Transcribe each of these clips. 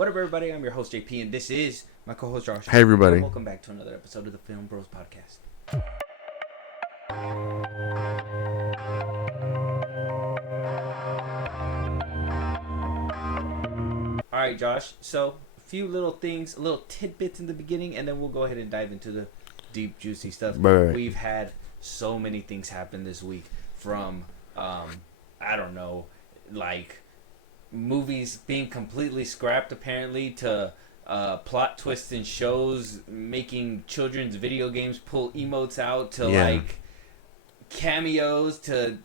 What up, everybody? I'm your host, JP, and this is my co-host, Josh. Hey, everybody. And welcome back to another episode of the FilmBros podcast. All right, Josh. So, a few little things, little tidbits in the beginning, and then we'll go ahead and dive into the deep, juicy stuff. Right. We've had so many things happen this week from, I don't know, like movies being completely scrapped apparently to plot twists in shows, making children's video games pull emotes out to like cameos to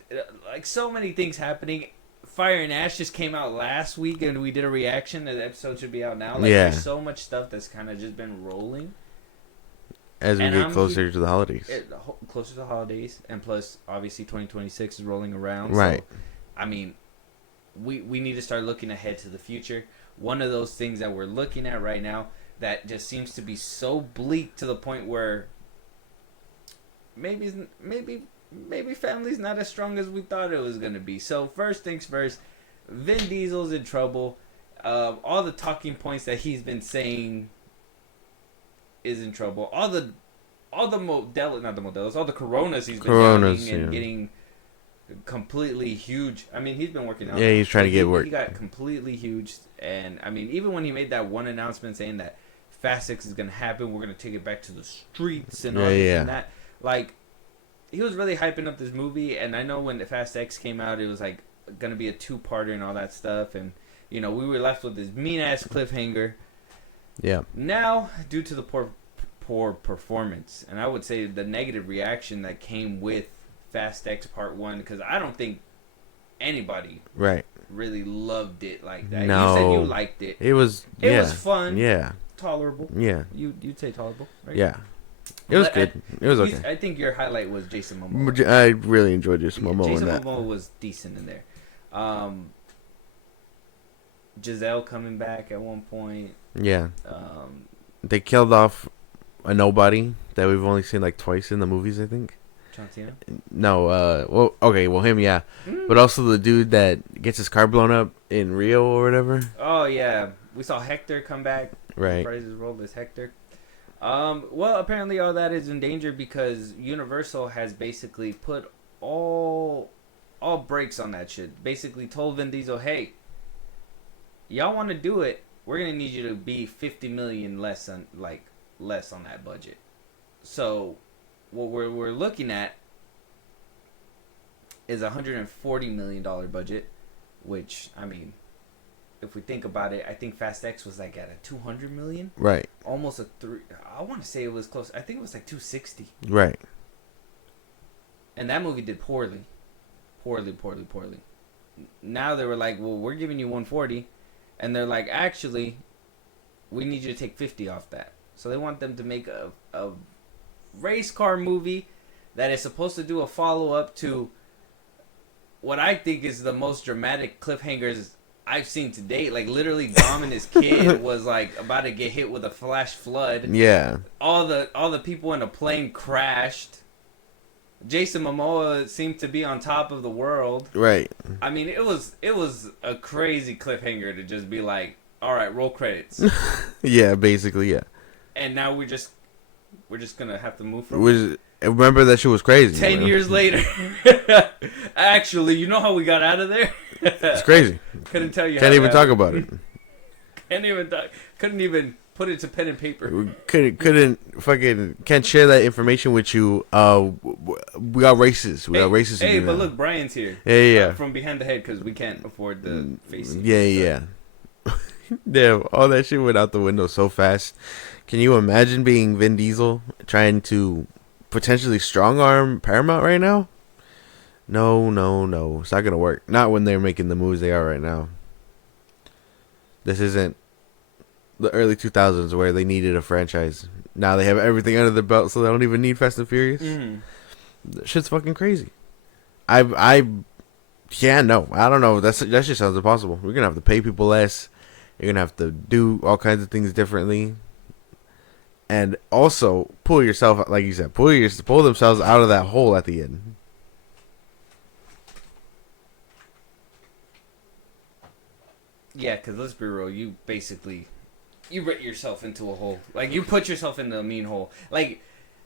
like so many things happening. Fire and Ash just came out last week and we did a reaction. The episode should be out now. Like there's so much stuff that's kind of just been rolling as we get closer to the holidays. Closer to the holidays, and plus obviously 2026 is rolling around. Right. So, I mean, we need to start looking ahead to the future. One of those things that we're looking at right now that just seems to be so bleak to the point where maybe family's not as strong as we thought it was going to be. So first things first, Vin Diesel's in trouble. All the talking points that he's been saying is in trouble. All the coronas he's been having and getting completely huge. I mean, he's been working out. Yeah, he's trying to get work. He got completely huge, and I mean, even when he made that one announcement saying that Fast X is going to happen, we're going to take it back to the streets and all this and that. Like, he was really hyping up this movie, and I know when the Fast X came out, it was like going to be a two-parter and all that stuff, and you know, we were left with this mean-ass cliffhanger. Yeah. Now, due to the poor performance, and I would say the negative reaction that came with Fast X Part 1, because I don't think anybody really loved it like that. No. You said you liked it. It was fun. Yeah. Tolerable. Yeah. You'd say tolerable, right? Yeah. It was good. It was okay. I think your highlight was Jason Momoa. I really enjoyed Jason Momoa. Jason Momoa was decent in there. Giselle coming back at one point. Yeah. They killed off a nobody that we've only seen like twice in the movies, I think. John Cena? No, him, yeah. But also the dude that gets his car blown up in Rio or whatever. Oh, yeah. We saw Hector come back. Right. Prizes rolled as Hector. Well, apparently all that is in danger because Universal has basically put all brakes on that shit. Basically told Vin Diesel, hey, y'all want to do it, we're going to need you to be $50 million less on that budget. So what we're looking at is a $140 million budget, which, I mean, if we think about it, I think Fast X was like at a $200 million. Right. Almost a three. I want to say it was close. I think it was like 260. Right. And that movie did poorly. Now they were like, well, we're giving you 140. And they're like, actually, we need you to take 50 off that. So they want them to make a race car movie that is supposed to do a follow-up to what I think is the most dramatic cliffhangers I've seen to date. Like, literally, Dom and his kid was like about to get hit with a flash flood. Yeah. All the people in a plane crashed. Jason Momoa seemed to be on top of the world. Right. I mean, it was a crazy cliffhanger to just be like, all right, roll credits. Yeah, basically, yeah. And now we're just gonna have to move from. Remember that shit was crazy. 10 years later. Actually, you know how we got out of there? It's crazy. Couldn't tell you. Can't even talk about it. Couldn't even put it to pen and paper. Can't share that information with you. We got races. Hey, but look, Brian's here. Yeah. From behind the head because we can't afford the facing. Yeah. Damn, all that shit went out the window so fast. Can you imagine being Vin Diesel trying to potentially strong arm Paramount right now? No. It's not gonna work. Not when they're making the moves they are right now. This isn't the early 2000s where they needed a franchise. Now they have everything under their belt, so they don't even need Fast and Furious. That shit's fucking crazy. I don't know. That just sounds impossible. We're gonna have to pay people less. You're gonna have to do all kinds of things differently. And also pull yourself, like you said, pull themselves out of that hole at the end. Yeah, because let's be real, you basically you writ yourself into a hole. Like you put yourself in a mean hole. Like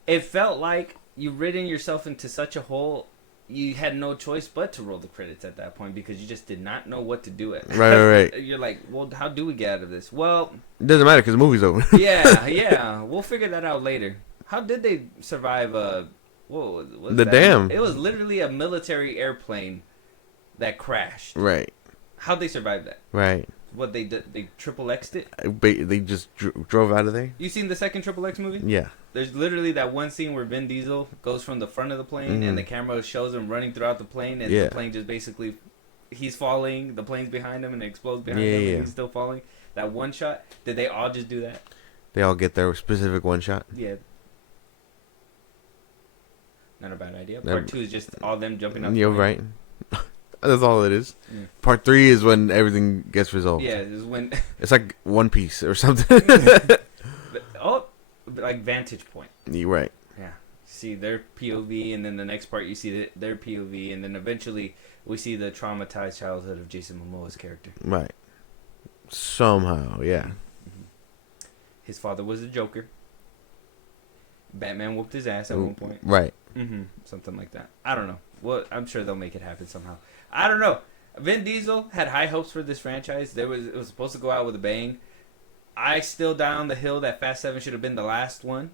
it felt like you written yourself into such a hole. You had no choice but to roll the credits at that point because you just did not know what to do it. Right. You're like, well, how do we get out of this? Well, It doesn't matter because the movie's over. yeah. We'll figure that out later. How did they survive? What was The that? dam. It was literally a military airplane that crashed. Right. How'd they survive that? Right. What they did? They triple X'd it. They just drove out of there. You seen the second Triple X movie? Yeah. There's literally that one scene where Vin Diesel goes from the front of the plane and the camera shows him running throughout the plane and the plane just basically he's falling, the plane's behind him and it explodes behind him and he's still falling. That one shot, did they all just do that? They all get their specific one shot. Yeah. Not a bad idea. Part 2 is just all them jumping out the You're plane. right. That's all it is. Yeah. Part 3 is when everything gets resolved. Yeah, is when It's like One Piece or something. like vantage point. You're right. Yeah. See their POV, and then the next part you see their POV, and then eventually we see the traumatized childhood of Jason Momoa's character. Right. Somehow, yeah. Mm-hmm. His father was the Joker. Batman whooped his ass at one point. Right. Something like that. I don't know. Well, I'm sure they'll make it happen somehow. I don't know. Vin Diesel had high hopes for this franchise. It was supposed to go out with a bang. I still die on the hill that Fast 7 should have been the last one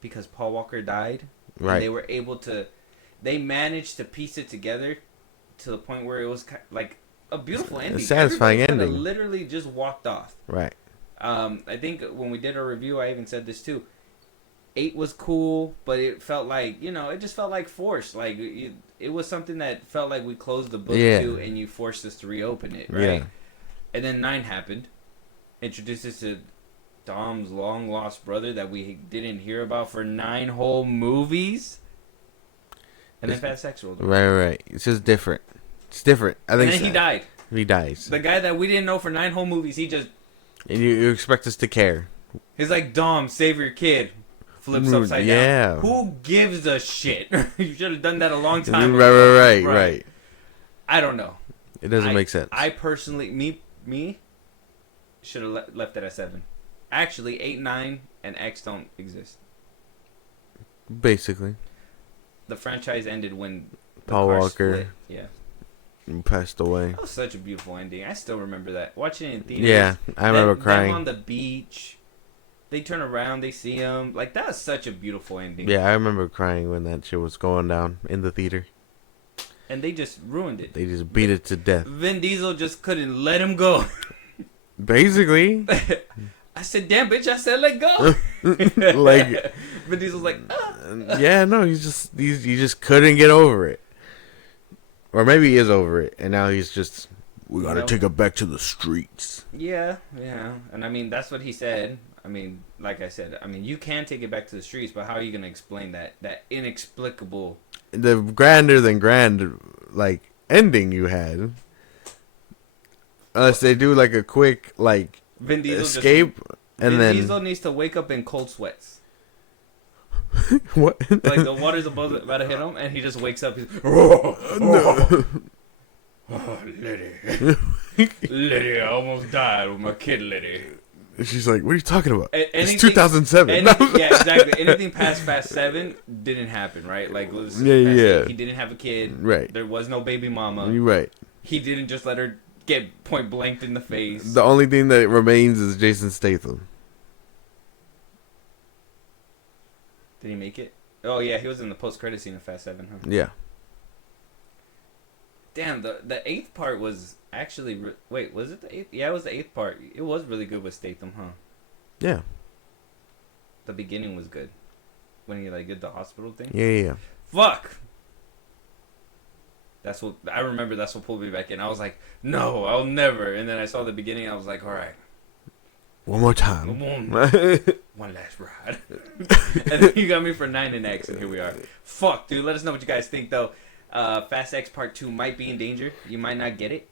because Paul Walker died. Right. And they were able to... They managed to piece it together to the point where it was like a beautiful ending. A satisfying Everybody ending. Literally just walked off. Right. I think when we did our review, I even said this too. 8 was cool, but it felt like, it just felt like forced. Like, it was something that felt like we closed the book to and you forced us to reopen it, right? Yeah. And then 9 happened. Introduced us to Dom's long-lost brother that we didn't hear about for 9 whole movies. And then Fast X rolled around. Right. It's just different. It's different. I think. And then he died. He dies. The guy that we didn't know for 9 whole movies, he just... And you expect us to care. He's like, Dom, save your kid. Flips upside down. Who gives a shit? You should have done that a long time ago. Right. I don't know. It doesn't make sense. I personally, me, should have left it at 7. Actually, 8, 9, and X don't exist. Basically. The franchise ended when Paul Walker passed away. That was such a beautiful ending. I still remember that. Watching it in theaters. Yeah, I remember crying. Them on the beach. They turn around, they see him. Like, that was such a beautiful ending. Yeah, I remember crying when that shit was going down in the theater. And they just ruined it. They just beat it to death. Vin Diesel just couldn't let him go. Basically. I said, damn, bitch, I said let go. Like, Vin Diesel's like, yeah, no, he just couldn't get over it. Or maybe he is over it, and now he's just, we gotta take it back to the streets. Yeah. And I mean, that's what he said. I mean, like I said, you can take it back to the streets, but how are you going to explain that inexplicable... The grander than grand, like, ending you had. Unless they do, like, a quick, like, Vin Diesel escape, Vin Diesel needs to wake up in cold sweats. What? Like, the water's about to hit him, and he just wakes up, he's... Oh, Liddy. Liddy, I almost died with my kid, Liddy. She's like, what are you talking about? It's 2007. Yeah, exactly. Anything past Fast 7 didn't happen, right? Like, he didn't have a kid. Right. There was no baby mama. Right. He didn't just let her get point blanked in the face. The only thing that remains is Jason Statham. Did he make it? Oh, yeah, he was in the post-credit scene of Fast 7, huh? Yeah. Damn, the 8th part was actually... Wait, was it the 8th? Yeah, it was the 8th part. It was really good with Statham, huh? Yeah. The beginning was good. When he, like, did the hospital thing? Yeah. Fuck! That's what... I remember that's what pulled me back in. I was like, no, I'll never. And then I saw the beginning, and I was like, alright. One more time. One last ride. And then you got me for 9 and X, and here we are. Fuck, dude. Let us know what you guys think, though. Fast X Part 2 might be in danger. You might not get it.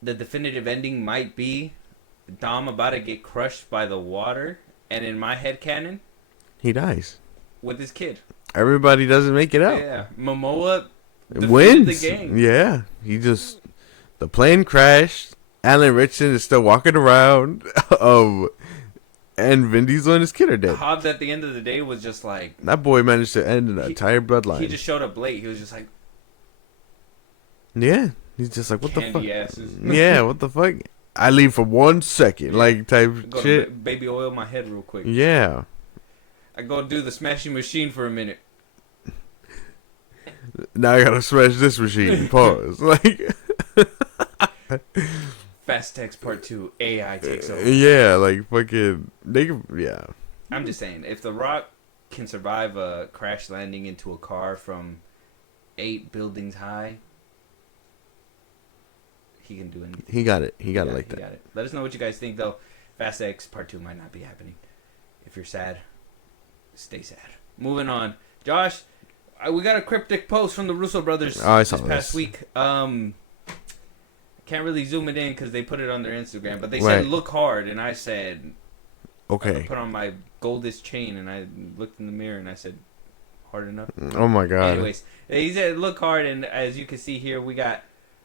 The definitive ending might be Dom about to get crushed by the water. And in my headcanon, he dies. With his kid. Everybody doesn't make it out. Yeah. Momoa wins the game. Yeah. The plane crashed. Alan Richardson is still walking around. And Vin Diesel and his kid are dead. Hobbs at the end of the day was just like, That boy managed to end an entire bloodline. he just showed up late. He was just like, yeah, he's just like, what the fuck? candy asses. Yeah, what the fuck? I leave for 1 second, like type Go shit. to baby oil my head real quick. Yeah. I go do the smashing machine for a minute. Now I gotta smash this machine. Pause. Like. Fast Text Part 2, AI takes over. Yeah, like fucking. Yeah. I'm just saying, if The Rock can survive a crash landing into a car from 8 buildings high, he can do anything. He got it. He got it like that. Got it. Let us know what you guys think, though. Fast X Part 2 might not be happening. If you're sad, stay sad. Moving on. Josh, we got a cryptic post from the Russo brothers I saw this past week. Can't really zoom it in because they put it on their Instagram, but they said, look hard, and I said, okay. I put on my goldest chain, and I looked in the mirror, and I said, hard enough? Oh my god. Anyways, he said, look hard, and as you can see here, we got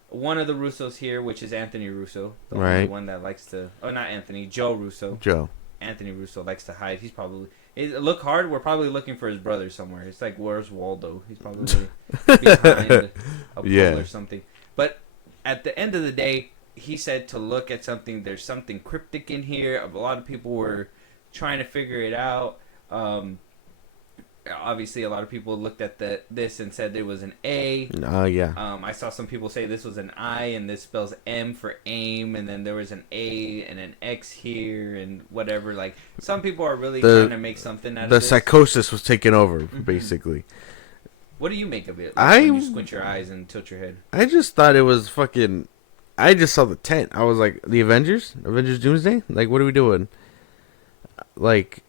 one of the Russos here, which is Anthony Russo. The only one that likes to, oh, not Anthony, Joe Russo. Joe. Anthony Russo likes to hide. He's probably, look hard, we're probably looking for his brother somewhere. It's like, where's Waldo? He's probably behind a pole or something. But at the end of the day, he said to look at something. There's something cryptic in here. A lot of people were trying to figure it out. Obviously, a lot of people looked at this and said there was an A. Yeah. I saw some people say this was an I, and this spells M for aim, and then there was an A and an X here, and whatever. Like, some people are really trying to make something out of this. The psychosis was taken over, basically. What do you make of it? Like, when you squint your eyes and tilt your head. I just thought it was fucking. I just saw the tent. I was like, the Avengers Doomsday. Like, what are we doing? Like,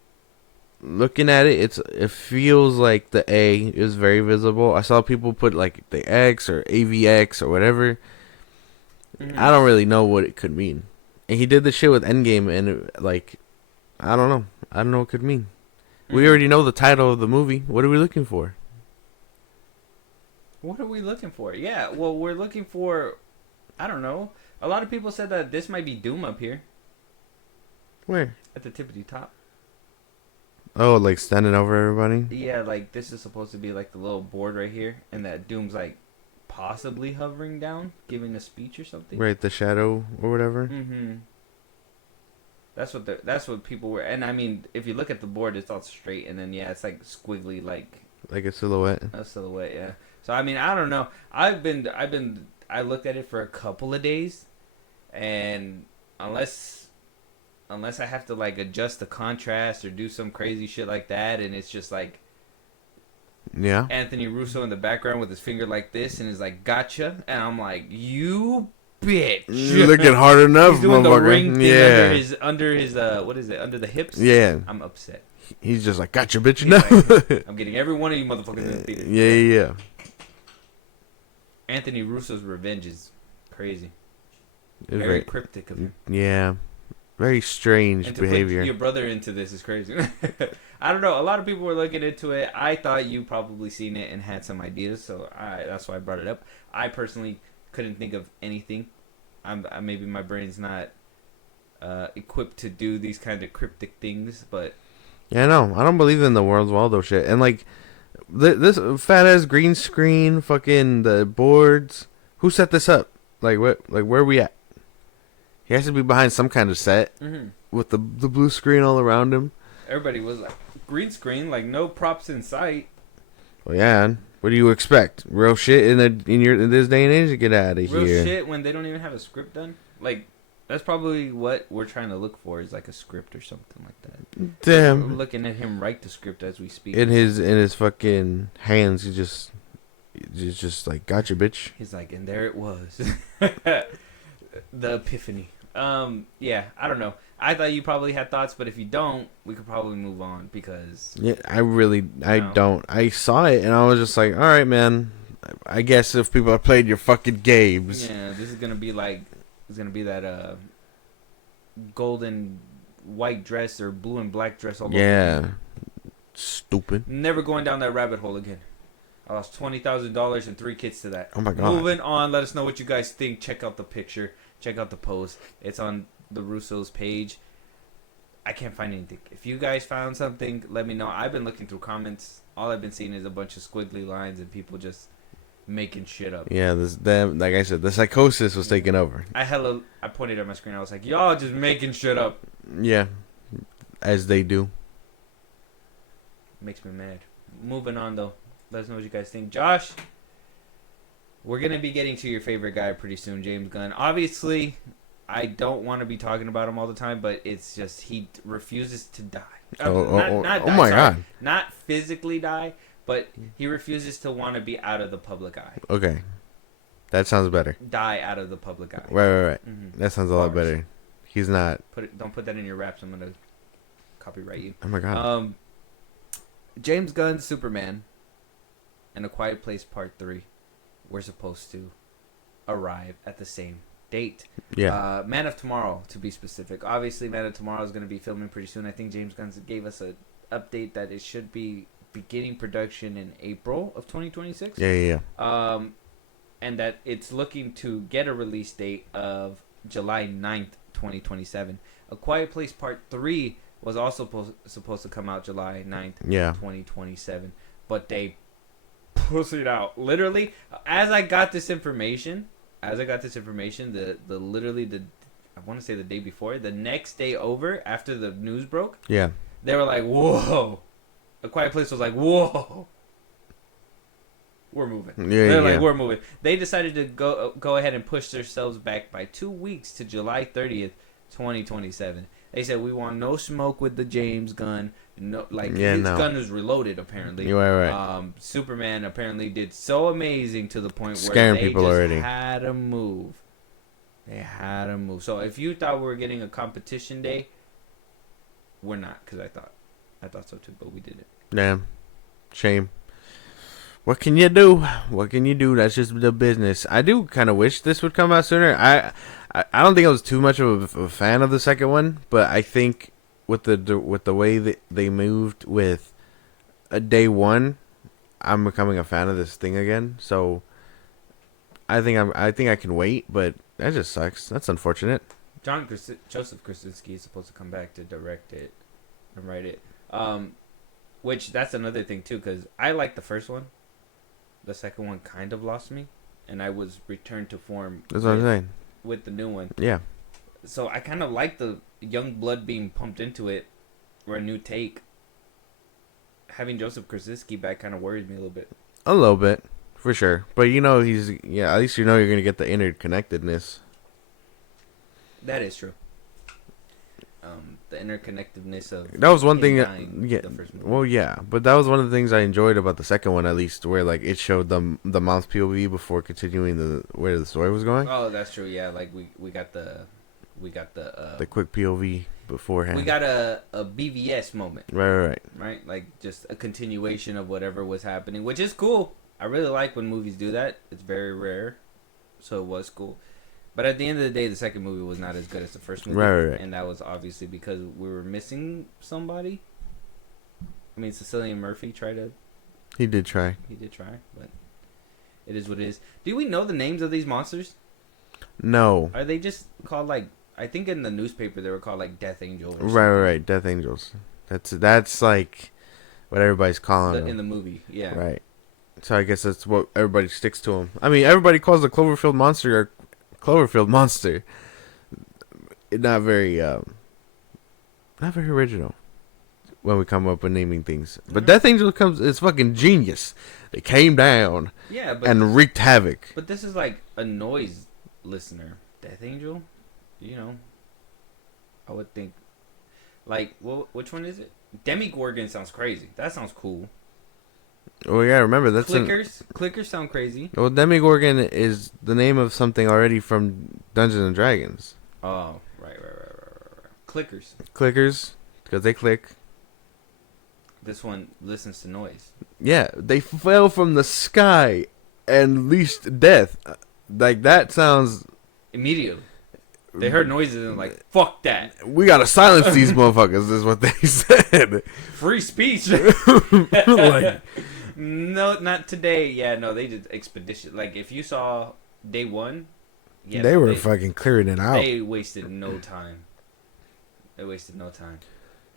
looking at it, it feels like the A is very visible. I saw people put like the X or AVX or whatever. I don't really know what it could mean. And he did the shit with Endgame, and I don't know. I don't know what it could mean. We already know the title of the movie. What are we looking for? What are we looking for? Yeah, well, we're looking for, I don't know. A lot of people said that this might be Doom up here. Where? At the tippity top. Oh, like standing over everybody? Yeah, like this is supposed to be like the little board right here, and that Doom's like possibly hovering down, giving a speech or something. Right, the shadow or whatever. That's what people were, and I mean, if you look at the board, it's all straight, and then it's like squiggly, like a silhouette. A silhouette, yeah. So I mean, I don't know. I looked at it for a couple of days, and unless I have to like adjust the contrast or do some crazy shit like that, and it's just like, yeah, Anthony Russo in the background with his finger like this, and is like, gotcha, and I'm like, you bitch, you're looking hard enough. He's doing the ring thing under his what is it, under the hips? Yeah, I'm upset. He's just like, gotcha, bitch. No, like, I'm getting every one of you motherfuckers defeated. Yeah. Anthony Russo's revenge is crazy. Very cryptic of him. Yeah. Very strange and to behavior. Put your brother into this is crazy. I don't know. A lot of people were looking into it. I thought you probably seen it and had some ideas, so that's why I brought it up. I personally couldn't think of anything. Maybe my brain's not equipped to do these kind of cryptic things, but yeah, no, I don't believe in the World's Waldo shit. And like this fat ass green screen, fucking the boards. Who set this up? Like what? Like where are we at? He has to be behind some kind of set with the blue screen all around him. Everybody was like, green screen, like no props in sight. Well, yeah. What do you expect? Real shit in this day and age? Get out of here. Real shit when they don't even have a script done. Like that's probably what we're trying to look for, is like a script or something like that. Damn. We're looking at him write the script as we speak. In his fucking hands, he's just like, gotcha, bitch. He's like, and there it was. The epiphany. Yeah, I don't know. I thought you probably had thoughts, but if you don't, we could probably move on because... Yeah, I don't. I saw it, and I was just like, all right, man. I guess if people have played your fucking games... Yeah, this is going to be like... It's going to be that golden white dress or blue and black dress all over. Yeah. Stupid. Never going down that rabbit hole again. I lost $20,000 and 3 kids to that. Oh, my God. Moving on. Let us know what you guys think. Check out the picture. check out the post. It's on the Russo's page. I can't find anything. If you guys found something, let me know. I've been looking through comments. All I've been seeing is a bunch of squiggly lines and people just making shit up. Yeah, like I said, the psychosis was taking over. I pointed at my screen. I was like, y'all just making shit up. Yeah, as they do. Makes me mad. Moving on, though. Let us know what you guys think. Josh, we're going to be getting to your favorite guy pretty soon, James Gunn. Obviously, I don't want to be talking about him all the time, but it's just he refuses to die. Not die, my sorry. God. Not physically die, but he refuses to want to be out of the public eye. Okay. That sounds better. Die out of the public eye. Right. Mm-hmm. That sounds a lot better. He's not. Don't put that in your raps. I'm going to copyright you. Oh, my God. James Gunn's Superman and A Quiet Place Part 3 were supposed to arrive at the same date. Yeah. Man of Tomorrow, to be specific. Obviously, Man of Tomorrow is going to be filming pretty soon. I think James Gunn gave us an update that it should be beginning production in April of 2026. Yeah. And that it's looking to get a release date of July 9th, 2027. A Quiet Place Part 3 was also supposed to come out July 9th, 2027. But they pussied out. Literally, as I got this information, I want to say the day before, the next day over, after the news broke, yeah, they were like, whoa. A Quiet Place was like, whoa. We're moving. They're like, we're moving. They decided to go ahead and push themselves back by 2 weeks to July 30th, 2027. They said, we want no smoke with the James Gunn. No, gun is reloaded, apparently. You're right. Superman apparently did so amazing to the point where Scaring they people just already. had to move. They had to move. So if you thought we were getting a competition day, we're not, because I thought so too, but we didn't. Damn. Shame. What can you do? That's just the business. I do kind of wish this would come out sooner. I don't think I was too much of a fan of the second one, but I think with the way that they moved with a day one, I'm becoming a fan of this thing again. So I think I can wait, but that just sucks. That's unfortunate. Joseph Krasinski is supposed to come back to direct it and write it. Which that's another thing too, because I liked the first one. The second one kind of lost me, and I was returned to form. That's what I'm saying. With the new one. Yeah. So I kind of like the young blood being pumped into it, or a new take. Having Joseph Krasinski back kind of worries me a little bit. A little bit, for sure. But at least you're going to get the interconnectedness. That is true. The interconnectedness of that was one thing. The first movie. Well, yeah, but that was one of the things I enjoyed about the second one, at least, where like it showed the mom's POV before continuing where the story was going. Oh, that's true. Yeah, like we got the quick POV beforehand. We got a BVS moment. Right. Like just a continuation of whatever was happening, which is cool. I really like when movies do that. It's very rare, so it was cool. But at the end of the day, the second movie was not as good as the first movie. Right. And that was obviously because we were missing somebody. I mean, Cillian Murphy tried to... He did try, but it is what it is. Do we know the names of these monsters? No. Are they just called, like... I think in the newspaper they were called, like, Death Angel. Right. Death Angels. That's like what everybody's calling them. In the movie, yeah. Right. So I guess that's what everybody sticks to them. I mean, everybody calls the Cloverfield monster not very original when we come up with naming things. But Death Angel it's fucking genius. They came down and wreaked havoc. But this is like a noise listener. Death Angel, I would think, like, which one is it? Demigorgon sounds crazy. That sounds cool. Well, yeah, remember that's Clickers sound crazy. Well, Demigorgon is the name of something already from Dungeons and Dragons. Oh, right. Clickers, because they click. This one listens to noise. Yeah, they fell from the sky and unleashed death. Like, that sounds... Immediately. They heard noises and like, fuck that. We gotta silence these motherfuckers, is what they said. Free speech. No, not today. Yeah, no, they did expedition. Like, if you saw day one, Yeah, They no, were fucking clearing it out. they wasted no time. They wasted no time.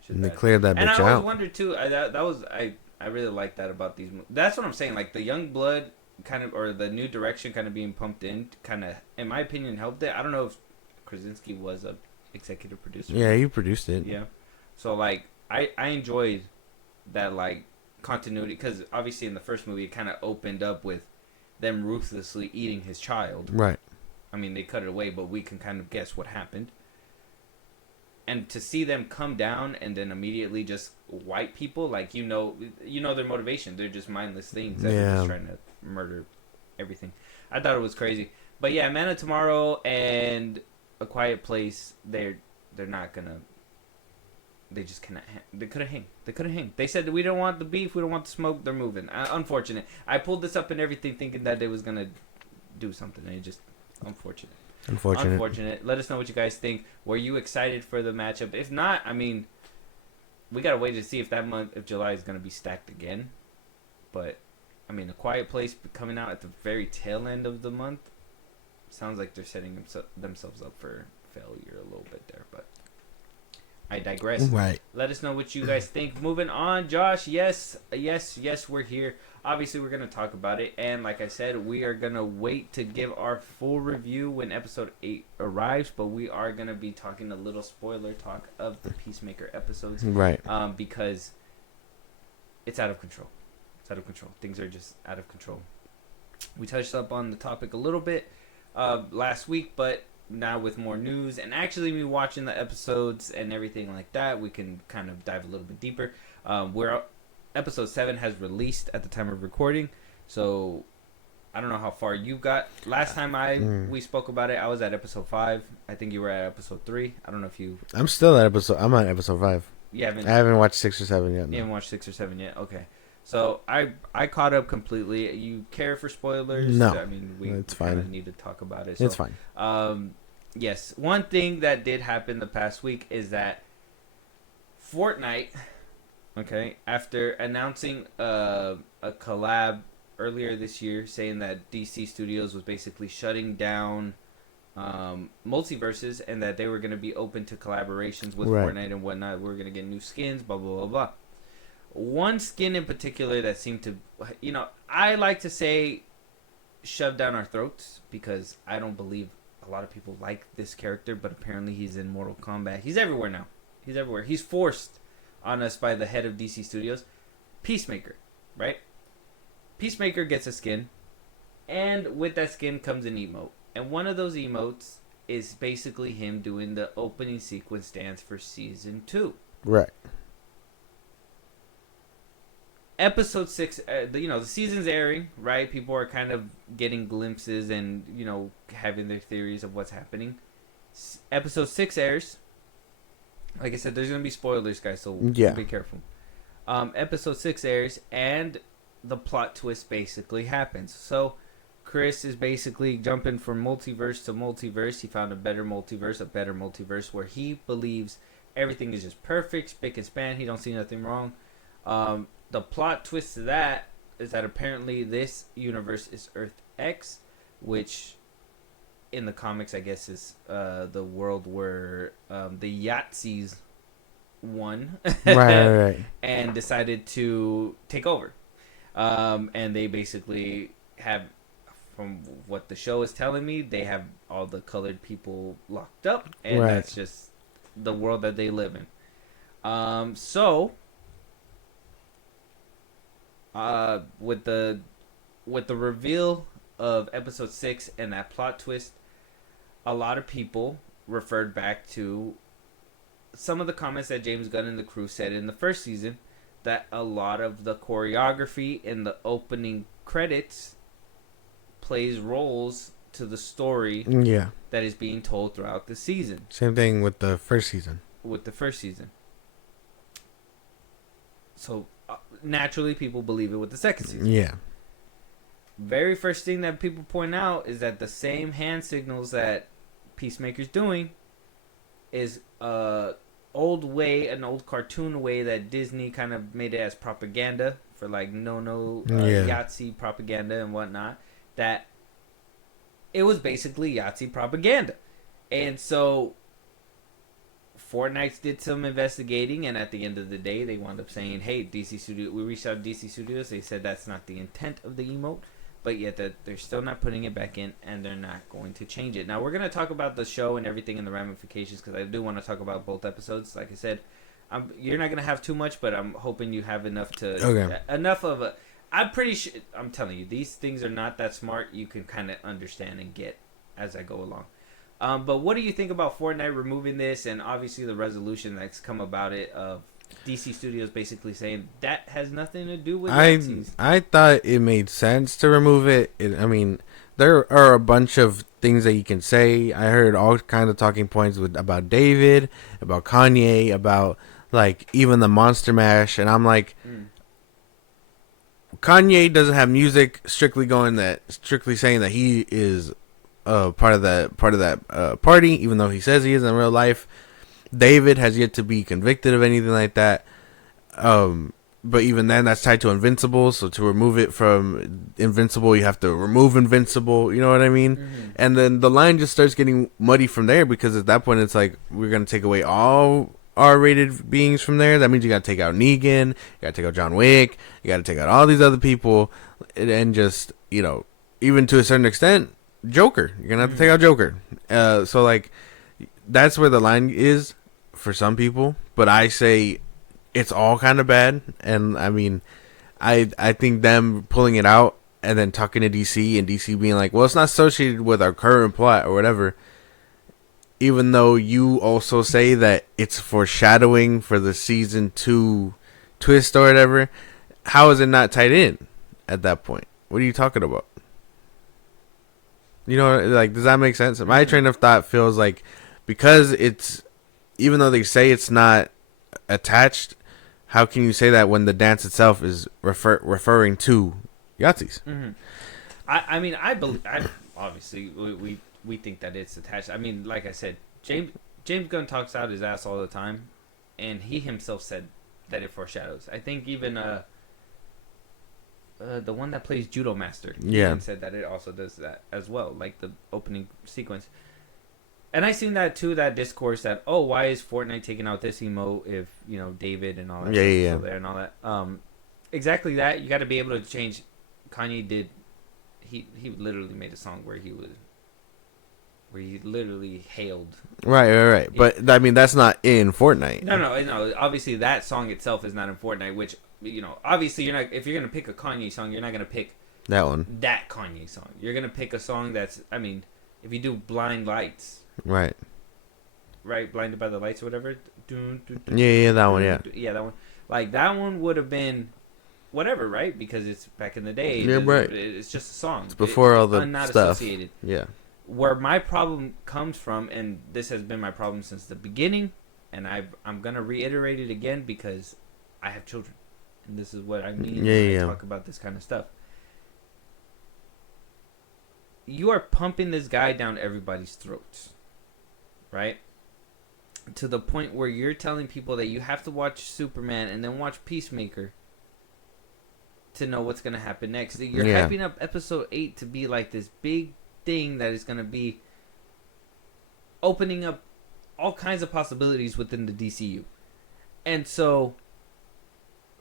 And they cleared that And bitch I always out. wondered too. I really like that about these. That's what I'm saying. Like the young blood kind of, or the new direction kind of being pumped in, kind of, in my opinion, helped it. I don't know if Krasinski was a executive producer. Yeah, he produced it. Yeah. So like, I enjoyed that like continuity, because obviously in the first movie it kind of opened up with them ruthlessly eating his child. Right. I mean, they cut it away, but we can kind of guess what happened. And to see them come down and then immediately just wipe people, like you know their motivation. They're just mindless things that are just trying to murder everything. I thought it was crazy, but yeah, Man of Tomorrow and A Quiet Place, they're not gonna. They just cannot. They couldn't hang. They said we don't want the beef, we don't want the smoke. They're moving. Unfortunate. I pulled this up and everything, thinking that they was gonna do something, and it just unfortunate. Let us know what you guys think. Were you excited for the matchup? If not, I mean, we gotta wait to see if if July is gonna be stacked again. But I mean, A Quiet Place coming out at the very tail end of the month sounds like they're setting themselves up for failure a little bit there. But I digress. Right. Let us know what you guys think. Moving on, Josh. Yes, we're here. Obviously, we're going to talk about it. And like I said, we are going to wait to give our full review when episode 8 arrives. But we are going to be talking a little spoiler talk of the Peacemaker episodes. Right. Because it's out of control. Things are just out of control. We touched up on the topic a little bit last week, but now with more news and actually me watching the episodes and everything like that, we can kind of dive a little bit deeper. Episode 7 has released at the time of recording, so I don't know how far you got. Last time we spoke about it, I was at episode 5. I think you were at episode 3. I don't know if you... I'm still at episode... I'm on episode 5. I haven't watched 6 or 7 yet. No. You haven't watched 6 or 7 yet? Okay. So I caught up completely. You care for spoilers? No. I mean, it's fine. Need to talk about it. So, it's fine. Yes. One thing that did happen the past week is that Fortnite, okay, after announcing a collab earlier this year, saying that DC Studios was basically shutting down multiverses and that they were going to be open to collaborations with Fortnite and whatnot. We were going to get new skins, blah, blah, blah, blah. One skin in particular that seemed to, I like to say shoved down our throats, because I don't believe a lot of people like this character, but apparently he's in Mortal Kombat. He's everywhere now. He's forced on us by the head of DC Studios. Peacemaker, right? Peacemaker gets a skin, and with that skin comes an emote. And one of those emotes is basically him doing the opening sequence dance for season 2. Right. Episode 6, the season's airing, right? People are kind of getting glimpses and, having their theories of what's happening. Episode 6 airs. Like I said, there's going to be spoilers, guys, so be careful. Episode 6 airs, and the plot twist basically happens. So, Chris is basically jumping from multiverse to multiverse. He found a better multiverse where he believes everything is just perfect, spick and span. He don't see nothing wrong. The plot twist to that is that apparently this universe is Earth X, which in the comics, I guess, is the world where the Yahtzees won right. and decided to take over. And they basically have, from what the show is telling me, they have all the colored people locked up, and that's just the world that they live in. With the reveal of episode 6 and that plot twist, a lot of people referred back to some of the comments that James Gunn and the crew said in the first season, that a lot of the choreography in the opening credits plays roles to the story that is being told throughout the season. Same thing with the first season. So naturally, people believe it with the second season. Yeah. Very first thing that people point out is that the same hand signals that Peacemaker's doing is an old cartoon way that Disney kind of made it as propaganda for like Yahtzee propaganda and whatnot. That it was basically Yahtzee propaganda. And so Fortnite did some investigating, and at the end of the day, they wound up saying, "Hey, DC Studio, we reached out to DC Studios. They said that's not the intent of the emote, but yet that they're still not putting it back in, and they're not going to change it." Now we're gonna talk about the show and everything and the ramifications because I do want to talk about both episodes. Like I said, you're not gonna have too much, but I'm hoping you have enough to enough of a. I'm pretty sure. I'm telling you, these things are not that smart. You can kind of understand and get as I go along. But what do you think about Fortnite removing this, and obviously the resolution that's come about it of DC Studios basically saying that has nothing to do with Nazis? I thought it made sense to remove it. I mean, there are a bunch of things that you can say. I heard all kind of talking points about David, about Kanye, about like even the Monster Mash, and I'm like, Kanye doesn't have music strictly saying that he is part of that party, even though he says he is in real life. David has yet to be convicted of anything like that. But even then, that's tied to Invincible. So to remove it from Invincible, you have to remove Invincible. You know what I mean? Mm-hmm. And then the line just starts getting muddy from there because at that point, it's like we're gonna take away all R-rated beings from there. That means you gotta take out Negan, you gotta take out John Wick, you gotta take out all these other people, and just even to a certain extent, Joker. You're gonna have to take out Joker. So like that's where the line is for some people, but I say it's all kind of bad. And I mean, I think them pulling it out and then talking to DC and DC being like, well, it's not associated with our current plot or whatever, even though you also say that it's foreshadowing for the season 2 twist or whatever. How is it not tied in at that point? What are you talking about? You know, like, does that make sense? My train of thought feels like because it's, even though they say it's not attached, how can you say that when the dance itself is referring to Yahtzees? Mm-hmm. I mean, I believe, obviously, we think that it's attached. I mean, like I said, James Gunn talks out his ass all the time, and he himself said that it foreshadows. I think even the one that plays Judo Master, even said that it also does that as well, like the opening sequence. And I seen that too, that discourse that, oh, why is Fortnite taking out this emote if David and all that is still there and all that. Exactly that. You got to be able to change. Kanye did. He literally made a song where he literally hailed. Right. But I mean, that's not in Fortnite. No. Obviously, that song itself is not in Fortnite. Which obviously, you're not. If you're gonna pick a Kanye song, you're not gonna pick that one. That Kanye song. You're gonna pick a song that's. I mean, if you do Blind Lights. Right, Blinded by the Lights or whatever. Yeah, that one, Yeah, that one. Like, that one would have been whatever, right? Because it's back in the day. Yeah, right. It's just a song. It's before all the not stuff. Associated. Yeah. Where my problem comes from, and this has been my problem since the beginning, and I'm going to reiterate it again because I have children. And this is what I mean when I talk about this kind of stuff. You are pumping this guy down everybody's throats. Right? To the point where you're telling people that you have to watch Superman and then watch Peacemaker to know what's going to happen next. You're hyping up episode 8 to be like this big thing that is going to be opening up all kinds of possibilities within the DCU. And so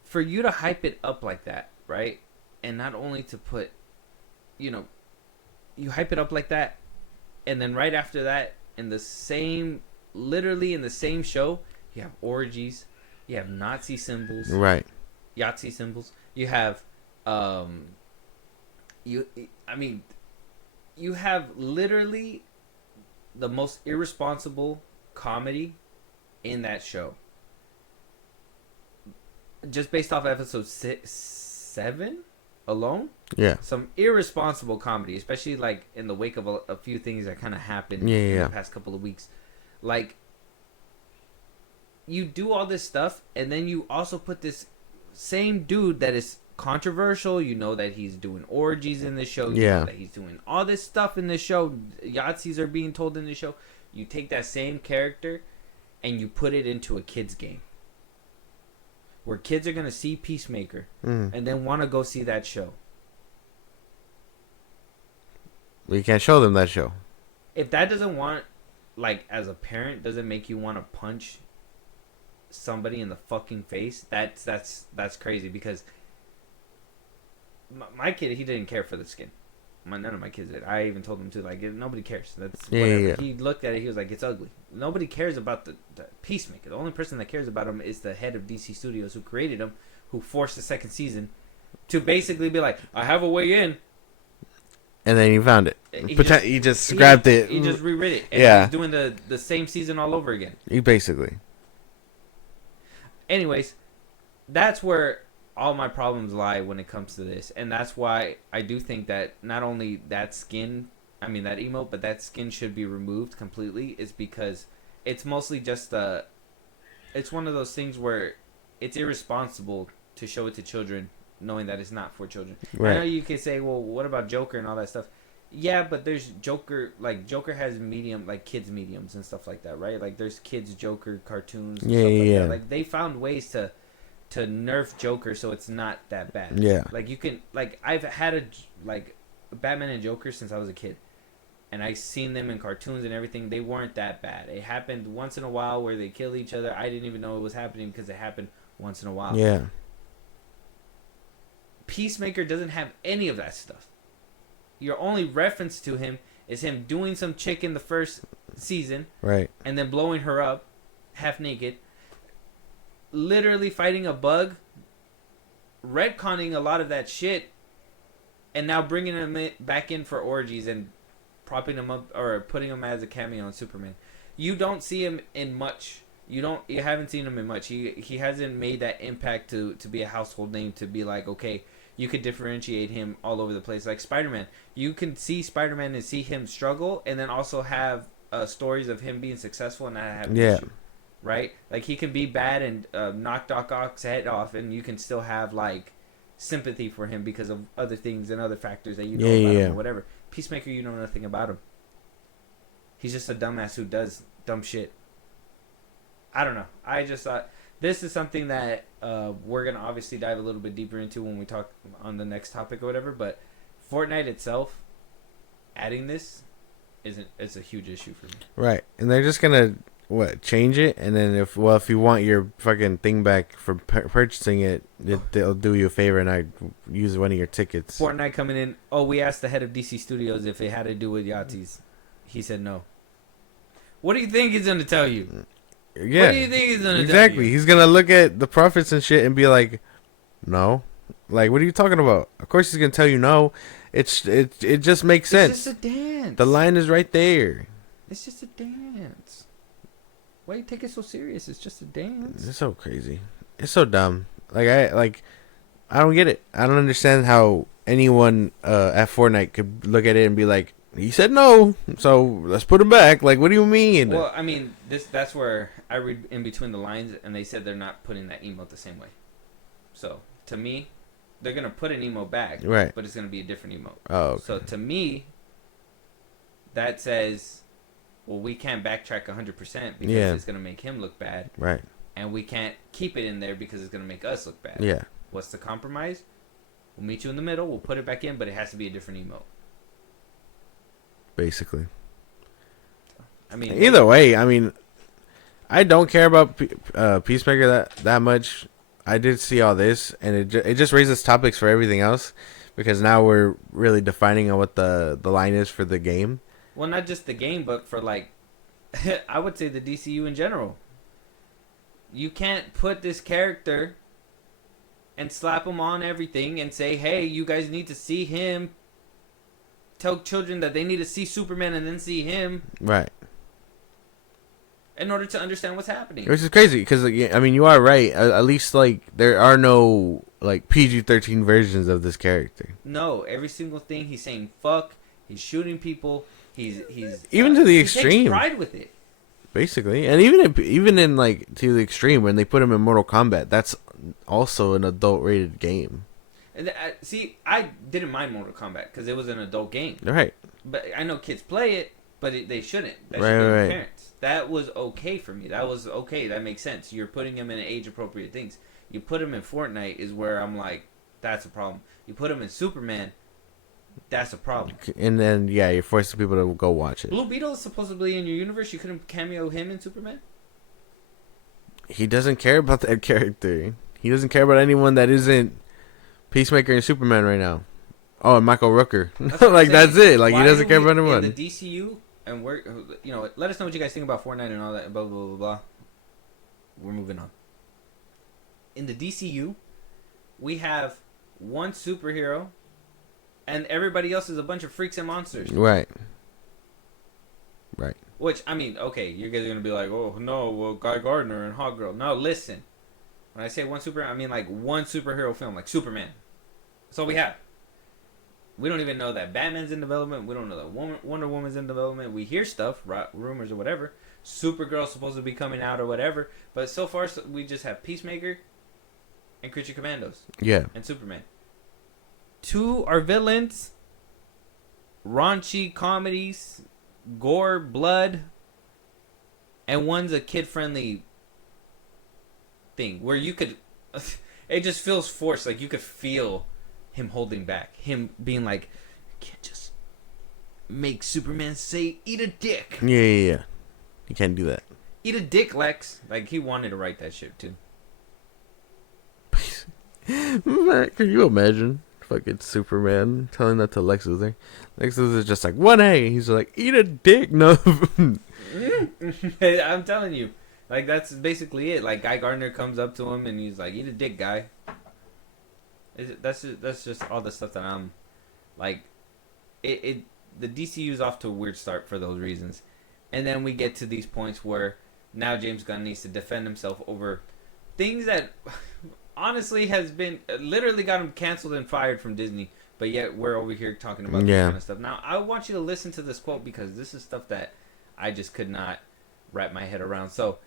for you to hype it up like that, right? And not only to put, you hype it up like that, and then right after that, literally in the same show, you have orgies, you have Nazi symbols, right? Yahtzee symbols. You have, you have literally the most irresponsible comedy in that show. Just based off episode 7 alone. Yeah. Some irresponsible comedy, especially like in the wake of a few things that kind of happened in the past couple of weeks. Like, you do all this stuff, and then you also put this same dude that is controversial. You know that he's doing orgies in this show. You know that he's doing all this stuff in this show. Yahtzees are being told in this show. You take that same character and you put it into a kid's game. Where kids are going to see Peacemaker and then want to go see that show. We can't show them that show. If that doesn't want, like, as a parent, doesn't make you want to punch somebody in the fucking face, that's crazy. Because my kid, he didn't care for the skin. None of my kids did. I even told him to, like, nobody cares. That's whatever. Yeah. He looked at it. He was like, it's ugly. Nobody cares about the Peacemaker. The only person that cares about him is the head of DC Studios who created him, who forced the second season to basically be like, I have a way in. And then he found it. He just grabbed it. He just rewrote it. And he's doing the same season all over again. He basically. Anyways, that's where all my problems lie when it comes to this. And that's why I do think that not only that skin, that emote, but that skin should be removed completely, is because it's mostly just it's one of those things where it's irresponsible to show it to children knowing that it's not for children. Right. I know you could say, well, what about Joker and all that stuff? Yeah, but there's Joker, like, Joker has medium, like, kids mediums and stuff like that, right? Like, there's kids Joker cartoons and stuff like that. Like, they found ways to nerf Joker so it's not that bad. Yeah. Like, you can, like, I've had Batman and Joker since I was a kid. And I've seen them in cartoons and everything. They weren't that bad. It happened once in a while where they kill each other. I didn't even know it was happening because it happened once in a while. Yeah. Peacemaker doesn't have any of that stuff. Your only reference to him is him doing some chick in the first season. Right. And then blowing her up half naked. Literally fighting a bug. Retconning a lot of that shit. And now bringing him back in for orgies and propping him up or putting him as a cameo on Superman. You don't see him in much. You haven't seen him in much. He hasn't made that impact to be a household name, to be like, okay, you could differentiate him all over the place. Like Spider-Man. You can see Spider-Man and see him struggle, and then also have stories of him being successful and not having an issue. Right? Like, he can be bad and knock Doc Ock's head off, and you can still have, like, sympathy for him because of other things and other factors that you know about him or whatever. Peacemaker, you know nothing about him. He's just a dumbass who does dumb shit. I don't know. I just thought this is something that we're going to obviously dive a little bit deeper into when we talk on the next topic or whatever. But Fortnite itself, adding this, it's a huge issue for me. Right. And they're just going to, change it? And then if you want your fucking thing back for purchasing it, they'll do you a favor and I use one of your tickets. Fortnite coming in. Oh, we asked the head of DC Studios if it had to do with Yahtzees. He said no. What do you think he's going to tell you? Yeah. What do you think he's gonna do? Exactly. He's gonna look at the profits and shit and be like, "No." Like, what are you talking about? Of course he's gonna tell you no. It just makes sense. It's just a dance. The line is right there. It's just a dance. Why you take it so serious? It's just a dance. It's so crazy. It's so dumb. I don't get it. I don't understand how anyone at Fortnite could look at it and be like, he said no, so let's put him back. Like, what do you mean? Well, that's where I read in between the lines, and they said they're not putting that emote the same way. So, to me, they're going to put an emote back, right? But it's going to be a different emote. Oh, okay. So, to me, that says, well, we can't backtrack 100% because it's going to make him look bad. Right. And we can't keep it in there because it's going to make us look bad. Yeah. What's the compromise? We'll meet you in the middle. We'll put it back in, but it has to be a different emote. Basically. Either way, I don't care about Peacemaker that much. I did see all this, and it just raises topics for everything else, because now we're really defining on what the line is for the game. Well, not just the game, but for, like, I would say the DCU in general. You can't put this character and slap him on everything and say, hey, you guys need to see him. Tell children that they need to see Superman and then see him. Right. In order to understand what's happening. Which is crazy, because, you are right. At least, like, there are no, like, PG-13 versions of this character. No, every single thing he's saying fuck, he's shooting people, he's even to the extreme. He takes pride with it. Basically. And even in, like, to the extreme, when they put him in Mortal Kombat, that's also an adult-rated game. And see, I didn't mind Mortal Kombat because it was an adult game. Right. But I know kids play it, but they shouldn't. That right, should be right. Parents. That was okay for me. That was okay. That makes sense. You're putting him in age-appropriate things. You put him in Fortnite is where I'm like, that's a problem. You put him in Superman, That's a problem. And then you're forcing people to go watch it. Blue Beetle is supposedly in your universe. You couldn't cameo him in Superman? He doesn't care about that character. He doesn't care about anyone that isn't Peacemaker and Superman right now. Oh, and Michael Rooker. Like, that's it. Like, he doesn't care about anyone. In the DCU, and we're, let us know what you guys think about Fortnite and all that, blah, blah, blah, blah. We're moving on. In the DCU, we have one superhero, and everybody else is a bunch of freaks and monsters. Right. Which, I mean, okay, you guys are going to be like, oh, no, well, Guy Gardner and Hawkgirl. No, listen. When I say one superhero, I mean like one superhero film, like Superman. That's all we have. We don't even know that Batman's in development. We don't know that Wonder Woman's in development. We hear stuff, rumors or whatever. Supergirl's supposed to be coming out or whatever. But so far, we just have Peacemaker and Creature Commandos. Yeah. And Superman. Two are villains. Raunchy comedies. Gore, blood. And one's a kid-friendly thing where you could... It just feels forced. Like, you could feel him holding back. Him being like, you can't just make Superman say, eat a dick. Yeah. You can't do that. Eat a dick, Lex. Like, he wanted to write that shit, too. Man, can you imagine fucking Superman telling that to Lex Luthor? Lex Luthor's just like, 1A. He's like, eat a dick. No. I'm telling you. Like, that's basically it. Like, Guy Gardner comes up to him and he's like, eat a dick, guy. That's just all the stuff that I'm like. The DCU's off to a weird start for those reasons, and then we get to these points where now James Gunn needs to defend himself over things that honestly has been literally got him canceled and fired from Disney, but yet we're over here talking about this kind of stuff. Now I want you to listen to this quote because this is stuff that I just could not wrap my head around. So,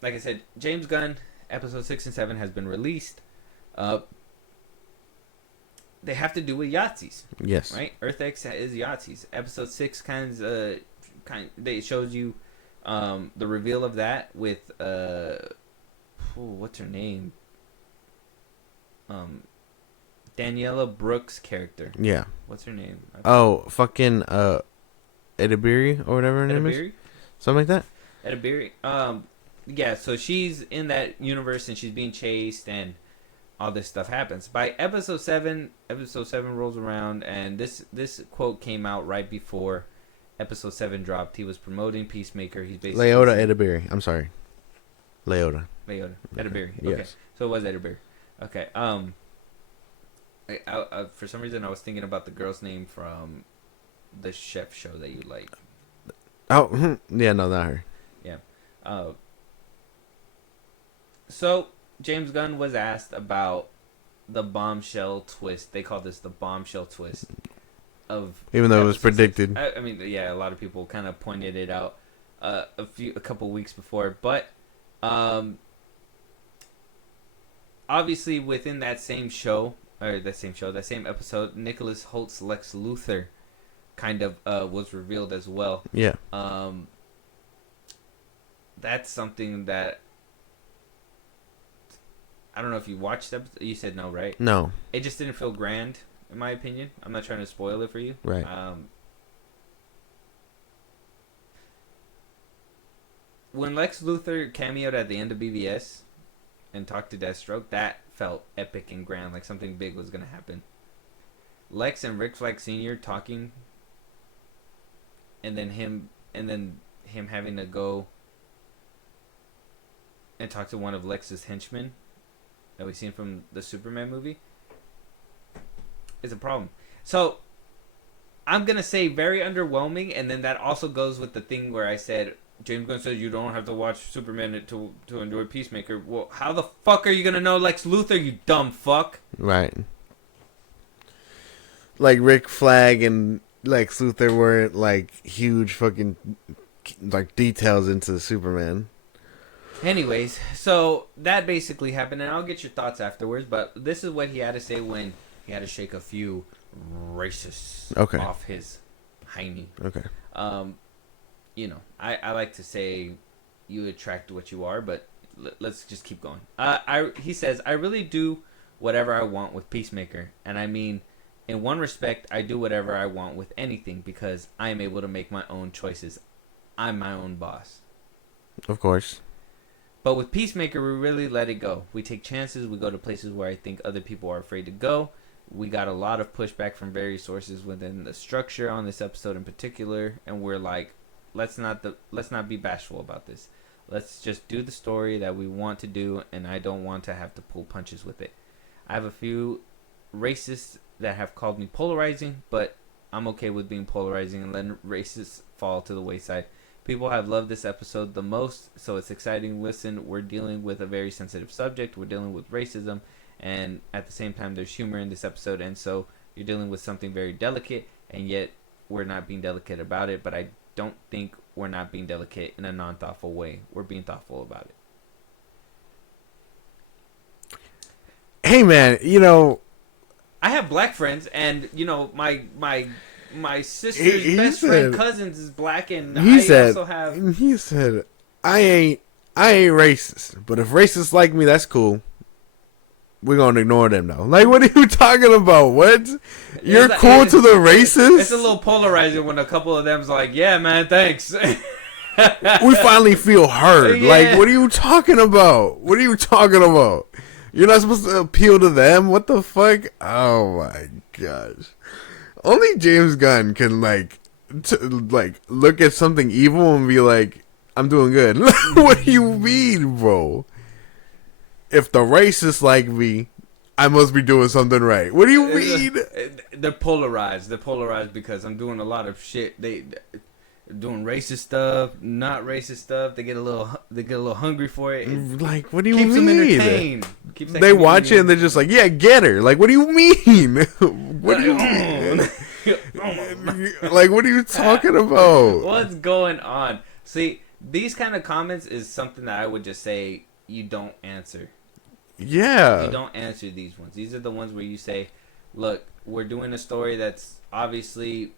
like I said, James Gunn episode 6 and 7 has been released. They have to do with Yahtzees. Yes. Right? Earth X is Yahtzees. Episode 6 they shows you the reveal of that with what's her name? Daniela Brooks' character. Yeah. What's her name? Oh, fucking Edibiri or whatever her name is. Something like that. Edibiri. Yeah, so she's in that universe and she's being chased and all this stuff happens. By episode 7 rolls around, and this quote came out right before episode 7 dropped. He was promoting Peacemaker. He's basically Leota Edibiri. I'm sorry. Leota Edibiri. Okay. Yes. So it was Edibiri. Okay. I, for some reason I was thinking about the girl's name from the chef show that you like. Oh, yeah, no, not her. Yeah. So James Gunn was asked about the bombshell twist. They call this the bombshell twist of, even though it was predicted. I mean, yeah, a lot of people kind of pointed it out a couple weeks before, but obviously within that same episode, Nicholas Holt's Lex Luthor kind of was revealed as well. Yeah. That's something that I don't know if you watched that. You said no, right? No. It just didn't feel grand, in my opinion. I'm not trying to spoil it for you. Right. When Lex Luthor cameoed at the end of BVS and talked to Deathstroke, that felt epic and grand, like something big was going to happen. Lex and Rick Flag Sr. talking, and then him having to go and talk to one of Lex's henchmen that we've seen from the Superman movie is a problem. So I'm gonna say very underwhelming, and then that also goes with the thing where I said James Gunn says you don't have to watch Superman to enjoy Peacemaker. Well, how the fuck are you gonna know Lex Luthor, you dumb fuck? Right. Like Rick Flag and Lex Luthor weren't like huge fucking like details into Superman. Anyways, so that basically happened, and I'll get your thoughts afterwards, but this is what he had to say when he had to shake a few racists off his hiney. Okay. I like to say you attract what you are, but let's just keep going. He says, I really do whatever I want with Peacemaker, and I mean, In one respect, I do whatever I want with anything because I am able to make my own choices. I'm my own boss. Of course. But with Peacemaker, we really let it go. We take chances. We go to places where I think other people are afraid to go. We got a lot of pushback from various sources within the structure on this episode in particular, and we're like, let's not be bashful about this. Let's just do the story that we want to do, and I don't want to have to pull punches with it. I have a few racists that have called me polarizing, but I'm okay with being polarizing and letting racists fall to the wayside. People have loved this episode the most, so it's exciting. Listen, we're dealing with a very sensitive subject. We're dealing with racism, and at the same time, there's humor in this episode, and so you're dealing with something very delicate, and yet we're not being delicate about it, but I don't think we're not being delicate in a non-thoughtful way. We're being thoughtful about it. Hey, man, I have black friends, and, my sister's best friend cousins is black, and also have... He said, I ain't racist, but if racists like me, that's cool. We're gonna ignore them now. Like, what are you talking about? What? You're cool to the racists? It's a little polarizing when a couple of them's like, yeah, man, thanks. We finally feel heard. Yeah. Like, what are you talking about? What are you talking about? You're not supposed to appeal to them? What the fuck? Oh my gosh. Only James Gunn can look at something evil and be like, I'm doing good. What do you mean, bro? If the racists like me, I must be doing something right. What do you mean? They're polarized. They're polarized because I'm doing a lot of shit. They doing racist stuff, not racist stuff. They get a little hungry for it. Like, what do you keeps mean? Them entertained. Keeps they watch it and they're just like, yeah, get her. Like, what do you mean? What do you mean? Like, what are you talking about? What's going on? See, these kind of comments is something that I would just say you don't answer. Yeah. You don't answer these ones. These are the ones where you say, look, we're doing a story that's obviously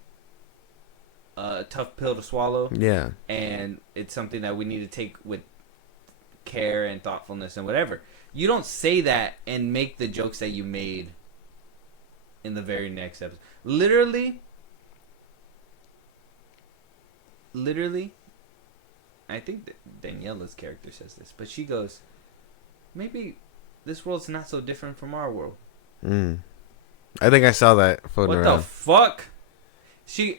a tough pill to swallow. Yeah. And it's something that we need to take with care and thoughtfulness and whatever. You don't say that and make the jokes that you made in the very next episode. Literally, I think that Daniela's character says this, but she goes, maybe this world's not so different from our world. I think I saw that floating around. What the fuck? She,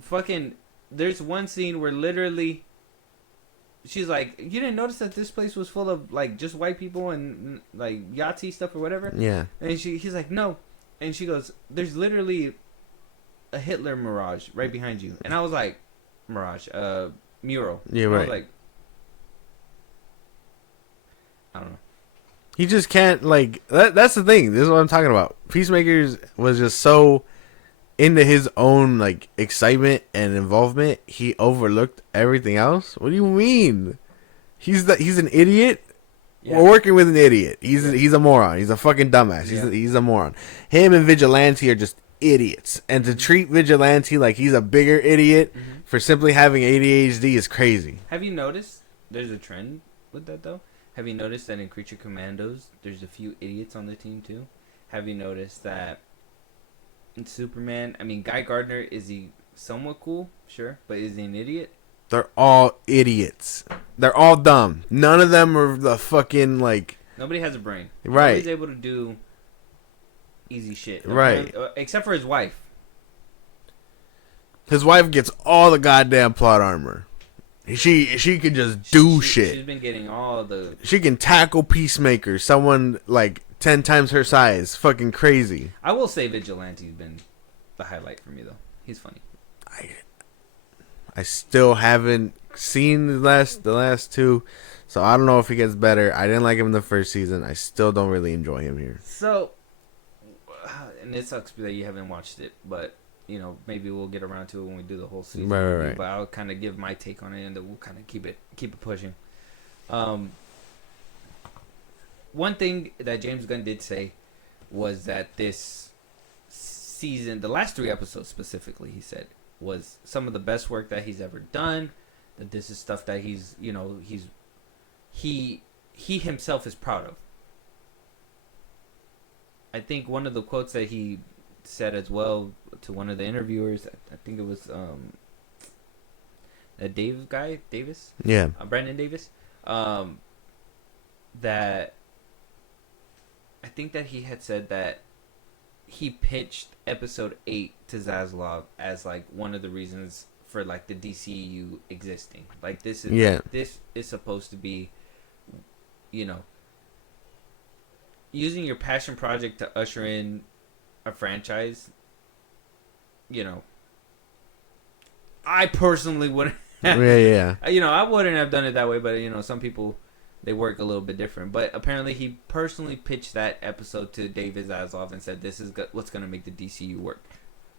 fucking, there's one scene where literally she's like, you didn't notice that this place was full of, like, just white people and, like, Yahtzee stuff or whatever? Yeah. And he's like, no. And she goes, there's literally a Hitler mirage right behind you. And I was like, mirage, mural. Yeah, and right. I was like, I don't know. He just can't, like, that's the thing. This is what I'm talking about. Peacemakers was just so into his own, like, excitement and involvement, he overlooked everything else. What do you mean? He's an idiot. Yeah. We're working with an idiot. He's a moron. He's a fucking dumbass. He's a moron. Him and Vigilante are just idiots. And to treat Vigilante like he's a bigger idiot for simply having ADHD is crazy. Have you noticed there's a trend with that, though? Have you noticed that in Creature Commandos, there's a few idiots on the team, too? Have you noticed that in Superman, I mean, Guy Gardner, is he somewhat cool? Sure. But is he an idiot? They're all idiots. They're all dumb. None of them are the fucking, like... Nobody has a brain. Right. Nobody's able to do easy shit. Right. Except for his wife. His wife gets all the goddamn plot armor. She could just do shit. She's been getting all the... She can tackle Peacemaker. Someone, like, 10 times her size. Fucking crazy. I will say Vigilante's been the highlight for me, though. He's funny. I still haven't seen the last two, so I don't know if he gets better. I didn't like him in the first season. I still don't really enjoy him here. So, and it sucks that you haven't watched it, but... You know, maybe we'll get around to it when we do the whole season. Right. But I'll kind of give my take on it, and then we'll kind of keep it pushing. One thing that James Gunn did say was that this season, the last 3 episodes specifically, he said, was some of the best work that he's ever done. That this is stuff that he himself is proud of. I think one of the quotes that he said as well to one of the interviewers, I think it was that Davis, Yeah. Brandon Davis, that I think that he had said that he pitched episode 8 to Zaslav as like one of the reasons for like the DCU existing. Like this is supposed to be, you know, using your passion project to usher in a franchise. You know, I personally wouldn't. Yeah. You know, I wouldn't have done it that way, but you know, some people they work a little bit different. But apparently, he personally pitched that episode to David Zaslav and said, "This is what's gonna make the DCU work."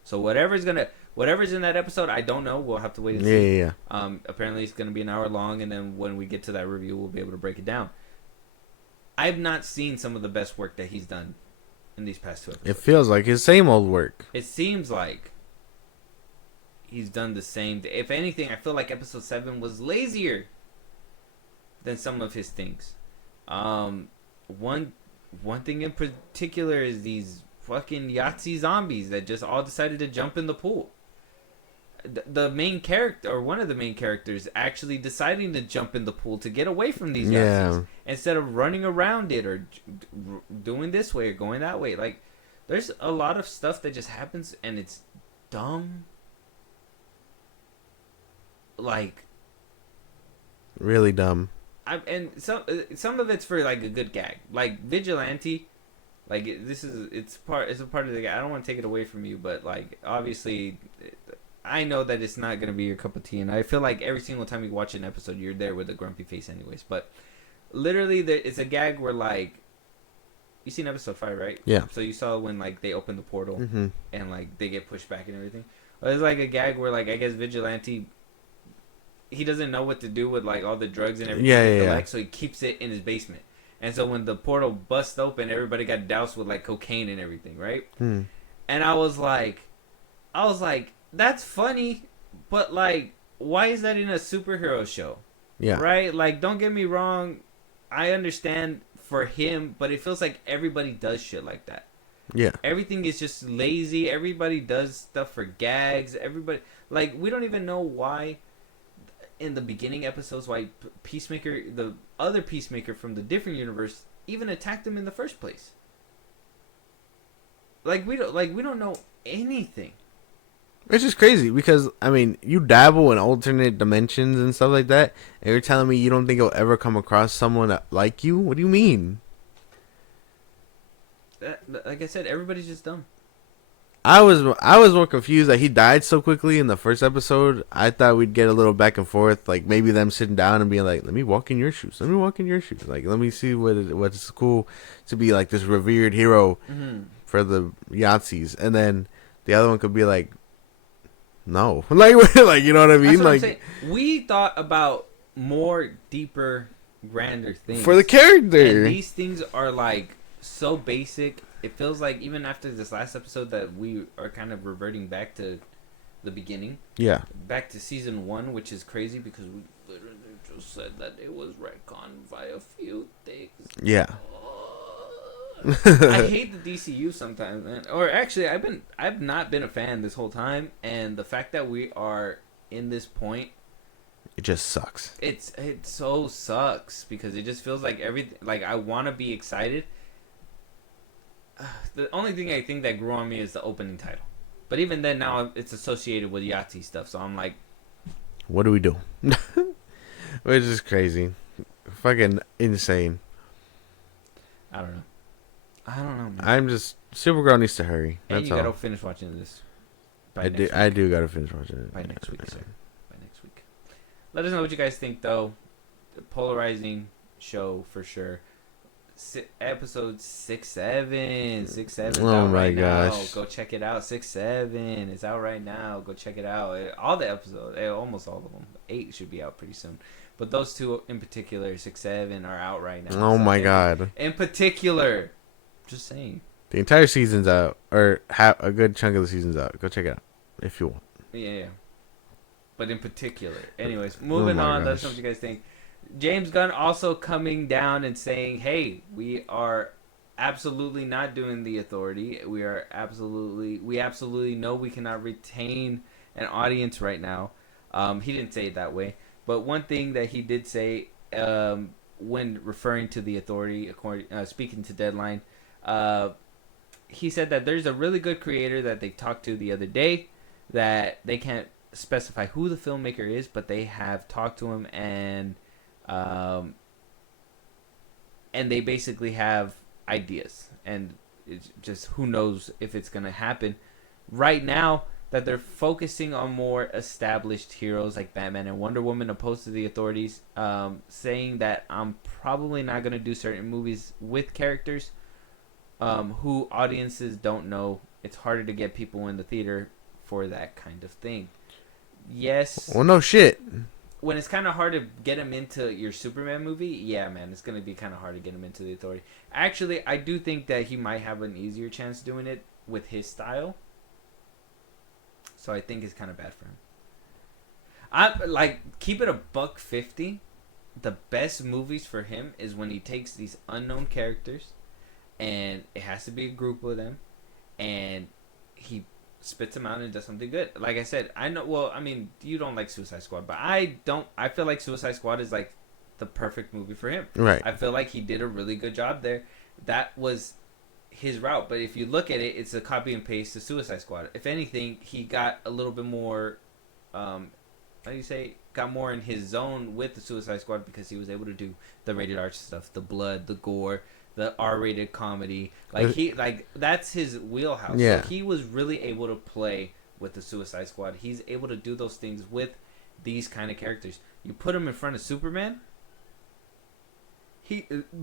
So whatever's in that episode, I don't know. We'll have to wait and see. Yeah. Apparently, it's gonna be an hour long, and then when we get to that review, we'll be able to break it down. I've not seen some of the best work that he's done in these past 2 episodes. It feels like his same old work. It seems like he's done the same. If anything, I feel like episode 7 was lazier than some of his things. One thing in particular is these fucking Yahtzee zombies that just all decided to jump in the pool. The main character, or one of the main characters, actually deciding to jump in the pool to get away from these Yahtzees instead of running around it or doing this way or going that way. Like, there's a lot of stuff that just happens and it's dumb. Like, really dumb. And some of it's for like a good gag, like Vigilante. Like it's a part of the gag. I don't want to take it away from you, but like obviously, I know that it's not gonna be your cup of tea, and I feel like every single time you watch an episode, you're there with a grumpy face, anyways. But literally, it's a gag where like you seen episode 5, right? Yeah. So you saw when like they open the portal and like they get pushed back and everything. Well, it's like a gag where like I guess Vigilante, he doesn't know what to do with like all the drugs and everything so he keeps it in his basement. And so when the portal busts open, everybody got doused with like cocaine and everything, right? And I was like, that's funny, but like, why is that in a superhero show? Yeah. Right? Like, don't get me wrong, I understand for him, but it feels like everybody does shit like that. Yeah. Everything is just lazy. Everybody does stuff for gags. Everybody, like, we don't even know why in the beginning episodes why Peacemaker, the other Peacemaker from the different universe, even attacked him in the first place. We don't know anything. It's just crazy because I mean, you dabble in alternate dimensions and stuff like that, and you're telling me you don't think you'll ever come across someone like you? What do you mean? Like I said, everybody's just dumb. I was more confused that he died so quickly in the first episode. I thought we'd get a little back and forth, like maybe them sitting down and being like, "Let me walk in your shoes. Let me walk in your shoes. Like, let me see what's cool to be like this revered hero for the Yahtzees." And then the other one could be like, "No," like you know what I mean? Like, we thought about more deeper, grander things for the character, and these things are like so basic. It feels like even after this last episode that we are kind of reverting back to the beginning. Yeah. Back to season 1, which is crazy because we literally just said that it was retconned by a few things. Yeah. I hate the DCU sometimes, man. Or actually, I've not been a fan this whole time, and the fact that we are in this point, it just sucks. It so sucks because it just feels like everything. Like I want to be excited. The only thing I think that grew on me is the opening title. But even then, now it's associated with Yahtzee stuff. So I'm like, what do we do? Which is crazy. Fucking insane. I don't know, man. I'm just... Supergirl needs to hurry. And That's you gotta finish watching this. I do gotta finish watching it. By next week, sir. By next week. Let us know what you guys think, though. The polarizing show, for sure. Episode 6-7 oh my gosh now. Go check it out. 6-7 it's out right now. Go check it out. All the episodes, almost all of them. 8 should be out pretty soon, but those two in particular, 6-7, are out right now. Oh my god. In particular, just saying, the entire season's out, or a good chunk of the season's out. Go check it out if you want. Yeah, but in particular, anyways, moving on. Let us know what you guys think. James Gunn also coming down and saying, hey, we are absolutely not doing the Authority. We absolutely know we cannot retain an audience right now. He didn't say it that way, but one thing that he did say when referring to the Authority, speaking to Deadline, he said that there's a really good creator that they talked to the other day that they can't specify who the filmmaker is, but they have talked to him, and they basically have ideas, and it's just who knows if it's gonna happen. Right now, that they're focusing on more established heroes like Batman and Wonder Woman, opposed to the Authorities, saying that I'm probably not gonna do certain movies with characters who audiences don't know. It's harder to get people in the theater for that kind of thing. Yes. Well, no shit. When it's kind of hard to get them into your Superman movie, yeah, man, it's going to be kind of hard to get them into the Authority. Actually, I do think that he might have an easier chance doing it with his style. So I think it's kind of bad for him. Keep it $150. The best movies for him is when he takes these unknown characters, and it has to be a group of them, and he spits them out and does something good. Like I said, I know. Well, I mean, you don't like Suicide Squad, but I don't. I feel like Suicide Squad is like the perfect movie for him. Right. I feel like he did a really good job there. That was his route. But if you look at it, it's a copy and paste to Suicide Squad. If anything, he got a little bit more. How do you say? Got more in his zone with the Suicide Squad because he was able to do the rated R stuff, the blood, the gore, the R-rated comedy. That's his wheelhouse. Yeah. So he was really able to play with the Suicide Squad. He's able to do those things with these kind of characters. You put him in front of Superman,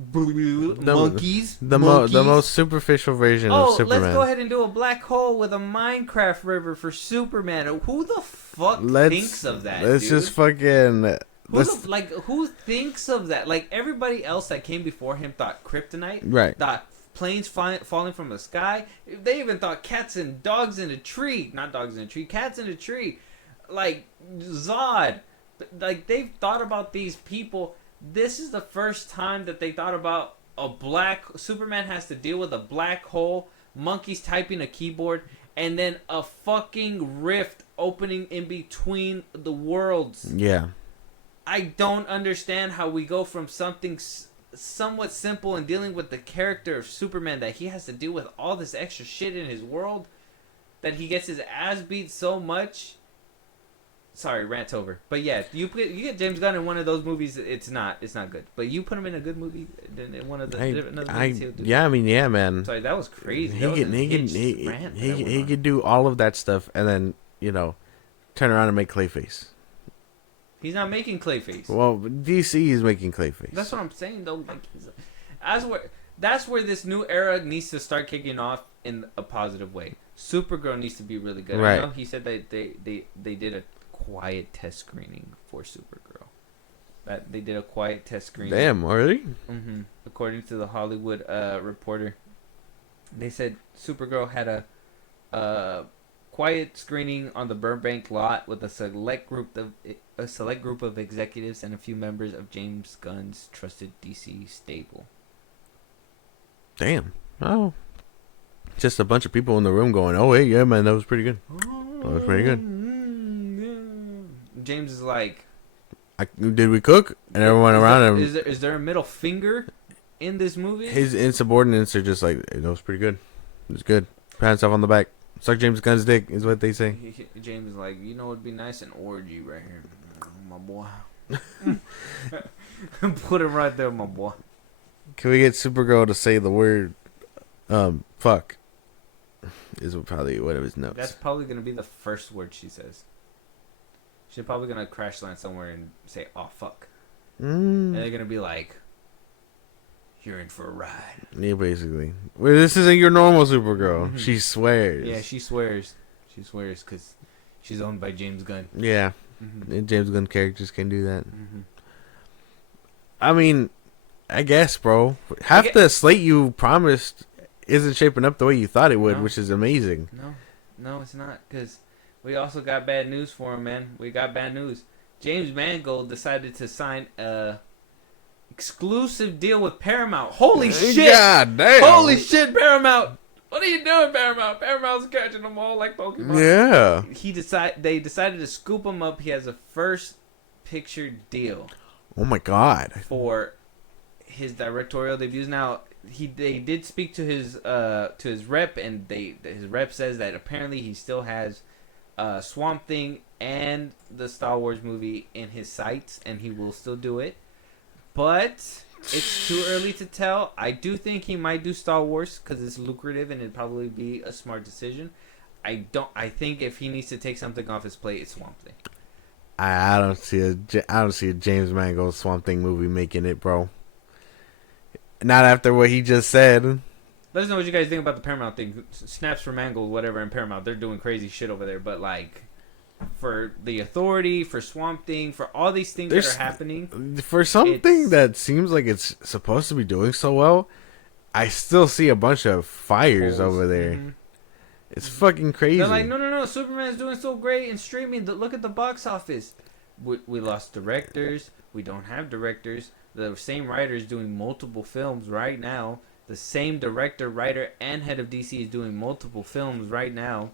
monkeys. The most superficial version of Superman. Let's go ahead and do a black hole with a Minecraft river for Superman. Who the fuck thinks of that? Let's dude? just fucking. Who thinks of that? Like, everybody else that came before him thought kryptonite. Right. Thought planes falling from the sky. They even thought cats and dogs in a tree. Not dogs in a tree. Cats in a tree. Like, Zod. Like, they've thought about these people. This is the first time that they thought about a black... Superman has to deal with a black hole. Monkeys typing a keyboard. And then a fucking rift opening in between the worlds. Yeah. I don't understand how we go from something somewhat simple and dealing with the character of Superman that he has to deal with all this extra shit in his world that he gets his ass beat so much. Sorry, rant over. But yeah, you get James Gunn in one of those movies, it's not good. But you put him in a good movie in one of the another movies, he'll do. Yeah, I mean, yeah, man. Sorry, that was crazy. He could do all of that stuff and then turn around and make Clayface. He's not making Clayface. Well, DC is making Clayface. That's what I'm saying, though. Like, that's where this new era needs to start kicking off in a positive way. Supergirl needs to be really good. Right. I know he said that they did a quiet test screening for Supergirl. That they did a quiet test screening. Damn, already? Mm-hmm. According to the Hollywood Reporter, they said Supergirl had a quiet screening on the Burbank lot with a select group of executives and a few members of James Gunn's trusted DC stable. Damn. Oh. Just a bunch of people in the room going, "Oh, hey, yeah, man, that was pretty good. That was pretty good." James is like, "Did we cook?" And everyone around him. Is there a middle finger in this movie? His insubordinates are just like, "Hey, that was pretty good. It was good." Pat himself on the back. Suck James Gunn's dick is what they say. James is like, it'd be nice, an orgy right here, my boy. Put him right there, my boy. Can we get Supergirl to say the word, fuck? Is probably one of his notes. That's probably gonna be the first word she says. She's probably gonna crash land somewhere and say, "Oh fuck," and they're gonna be like, "You're in for a ride." Yeah, basically. Well, this isn't your normal Supergirl. Mm-hmm. She swears. Yeah, she swears. She swears because she's owned by James Gunn. Yeah, James Gunn characters can do that. Mm-hmm. I mean, I guess, bro. Half the slate you promised isn't shaping up the way you thought it would, which is amazing. No, it's not. Because we also got bad news for him, man. We got bad news. James Mangold decided to sign a exclusive deal with Paramount. Holy shit! God damn. Holy shit, Paramount! What are you doing, Paramount? Paramount's catching them all like Pokemon. Yeah. They decided to scoop him up. He has a first picture deal. Oh my God. For his directorial debuts. Now they did speak to his rep, and his rep says that apparently he still has Swamp Thing and the Star Wars movie in his sights, and he will still do it. But it's too early to tell. I do think he might do Star Wars because it's lucrative and it'd probably be a smart decision. I think if he needs to take something off his plate, it's Swamp Thing. I don't see a James Mangold Swamp Thing movie making it, bro. Not after what he just said. Let us know what you guys think about the Paramount thing. Snaps for Mangold, whatever, and Paramount. They're doing crazy shit over there. But, like, for the Authority, for Swamp Thing, for all these things that are happening. For something that seems like it's supposed to be doing so well, I still see a bunch of fires over there. Mm-hmm. It's fucking crazy. They're like, no, Superman's doing so great in streaming. Look at the box office. We lost directors. We don't have directors. The same writer is doing multiple films right now. The same director, writer, and head of DC is doing multiple films right now.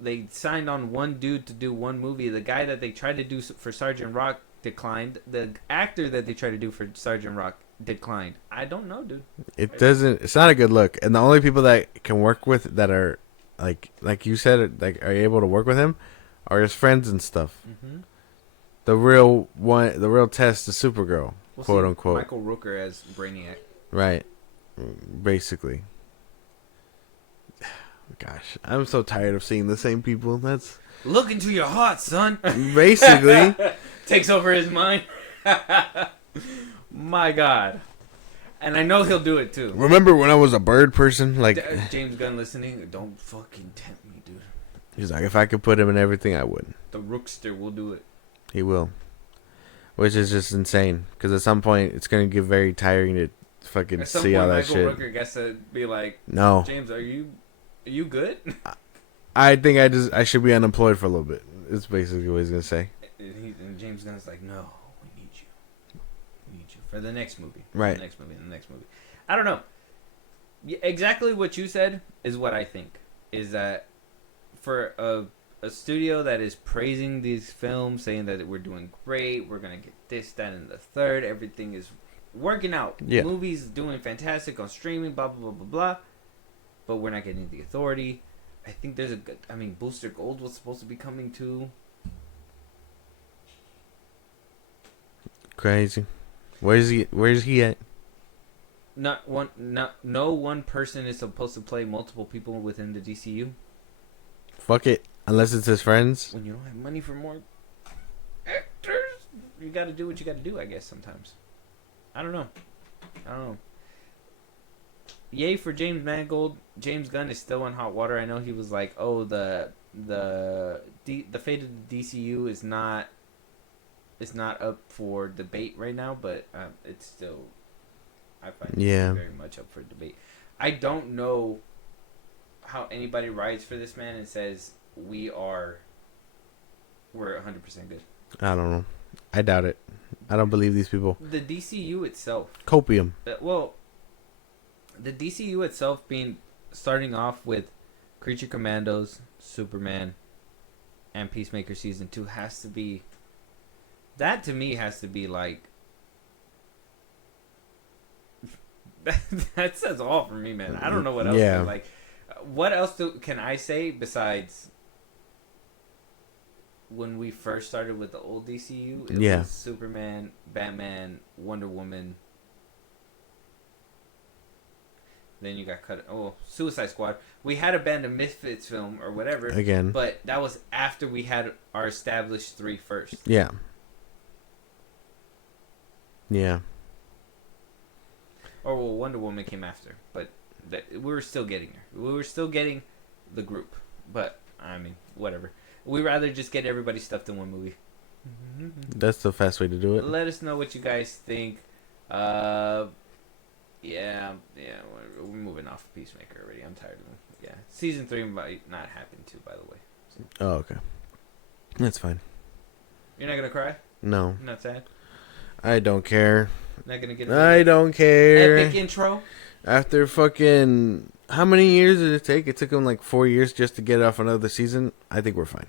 They signed on one dude to do one movie. The guy that they tried to do for Sergeant Rock declined. The actor that they tried to do for Sergeant Rock declined. I don't know, dude. It's not a good look. And the only people that can work with that are like you said, like are able to work with him are his friends and stuff. Mm-hmm. The real test is Supergirl, quote unquote. Michael Rooker as Brainiac. Right. Basically. Gosh, I'm so tired of seeing the same people. That's look into your heart, son. Basically. Takes over his mind. My God. And I know he'll do it too. Remember when I was a bird person? Like James Gunn listening? Don't fucking tempt me, dude. He's like, if I could put him in everything, I would. The Rookster will do it. He will. Which is just insane. Because at some point, it's going to get very tiring to fucking see all that shit. Michael Rooker gets to be like, no. James, are you good? I think I should be unemployed for a little bit. It's basically what he's going to say. And James Gunn's like, no, we need you. We need you for the next movie. Right. The next movie. I don't know. Exactly what you said is what I think. Is that for a studio that is praising these films, saying that we're doing great, we're going to get this, that, and the third, everything is working out. Yeah. Movies doing fantastic on streaming, blah, blah, blah, blah, blah. But we're not getting the Authority. I think there's a good... I mean, Booster Gold was supposed to be coming too. Crazy. Where's he at? No one person is supposed to play multiple people within the DCU. Fuck it. Unless it's his friends. When you don't have money for more actors, you gotta do what you gotta do, I guess, sometimes. I don't know. Yay for James Mangold. James Gunn is still in hot water. I know he was like, oh, the fate of the DCU is not up for debate right now, but it's still, I find it very much up for debate. I don't know how anybody rides for this man and says we're 100% good. I don't know. I doubt it. I don't believe these people. The DCU itself. Copium. The DCU itself starting off with Creature Commandos, Superman, and Peacemaker Season 2 has to be... That to me has to be like... that says all for me, man. I don't know what else. Yeah. Like, what else can I say besides when we first started with the old DCU? It was Superman, Batman, Wonder Woman. Then you got cut. Oh, Suicide Squad. We had a Band of Misfits film or whatever. Again. But that was after we had our established three first. Yeah. Yeah. Or well, Wonder Woman came after, but we were still getting her. We were still getting the group, but I mean, whatever. We'd rather just get everybody stuffed in one movie. That's the fast way to do it. Let us know what you guys think. Yeah, we're moving off of Peacemaker already. I'm tired of them. Yeah, season 3 might not happen too, by the way. So. Oh, okay. That's fine. You're not gonna cry? No. You're not sad? I don't care. Not gonna get. I don't care. Epic intro. After fucking how many years did it take? It took him like 4 years just to get off another season. I think we're fine.